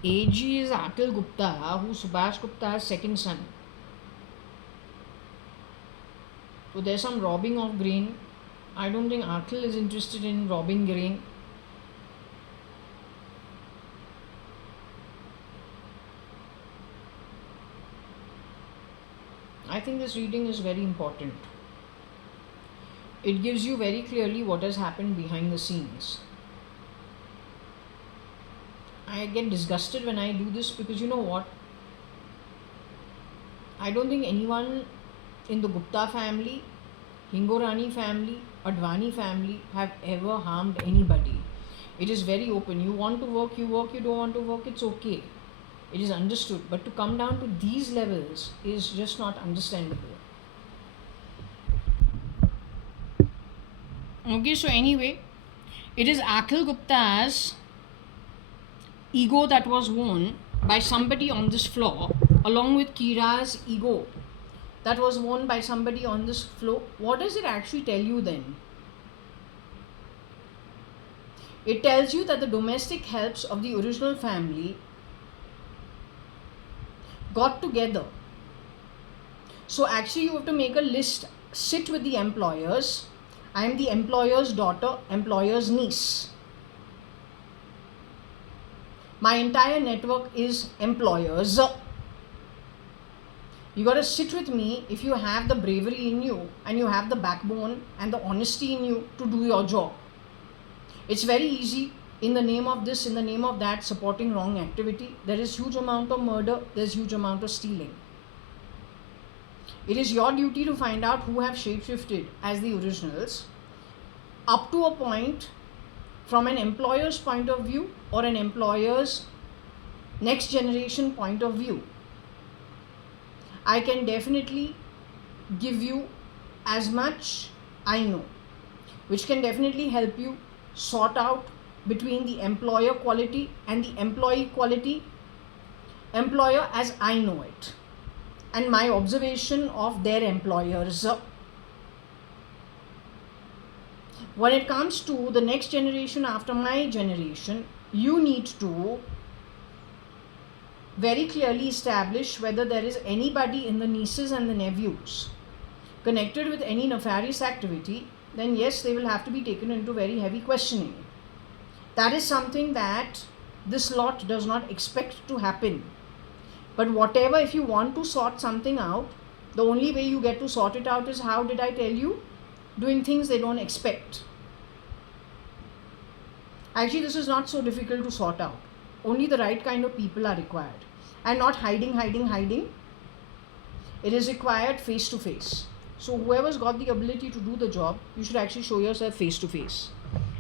AG is Atul Gupta, who Subhash Gupta's second son. So there's some robbing of grain. I don't think Atul is interested in robbing grain. I think this reading is very important. It gives you very clearly what has happened behind the scenes. I get disgusted when I do this because you know what? I don't think anyone in the Gupta family, Hingorani family, Advani family have ever harmed anybody. It is very open. You want to work, you work. You don't want to work, it's okay. It is understood. But to come down to these levels is just not understandable. Okay, so anyway, it is Akhil Gupta's ego that was worn by somebody on this floor, along with Kira's ego that was worn by somebody on this floor. What does it actually tell you then? It tells you that the domestic helps of the original family got together. So actually you have to make a list, sit with the employers. I am the employer's daughter, employer's niece. My entire network is employers. You got to sit with me if you have the bravery in you and you have the backbone and the honesty in you to do your job. It's very easy in the name of this, in the name of that, supporting wrong activity. There is huge amount of murder, there's huge amount of stealing. It is your duty to find out who have shapeshifted as the originals up to a point from an employer's point of view or an employer's next generation point of view. I can definitely give you as much I know, which can definitely help you sort out between the employer quality and the employee quality. Employer as I know it and my observation of their employers. When it comes to the next generation after my generation, you need to very clearly establish whether there is anybody in the nieces and the nephews connected with any nefarious activity. Then yes, they will have to be taken into very heavy questioning. That is something that this lot does not expect to happen. But whatever, if you want to sort something out, the only way you get to sort it out is, how did I tell you? Doing things they don't expect. Actually, this is not so difficult to sort out. Only the right kind of people are required. And not hiding. It is required face to face. So whoever's got the ability to do the job, you should actually show yourself face to face.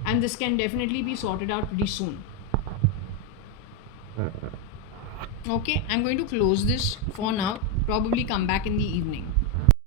And this can definitely be sorted out pretty soon. Okay, I'm going to close this for now. probably come back in the evening.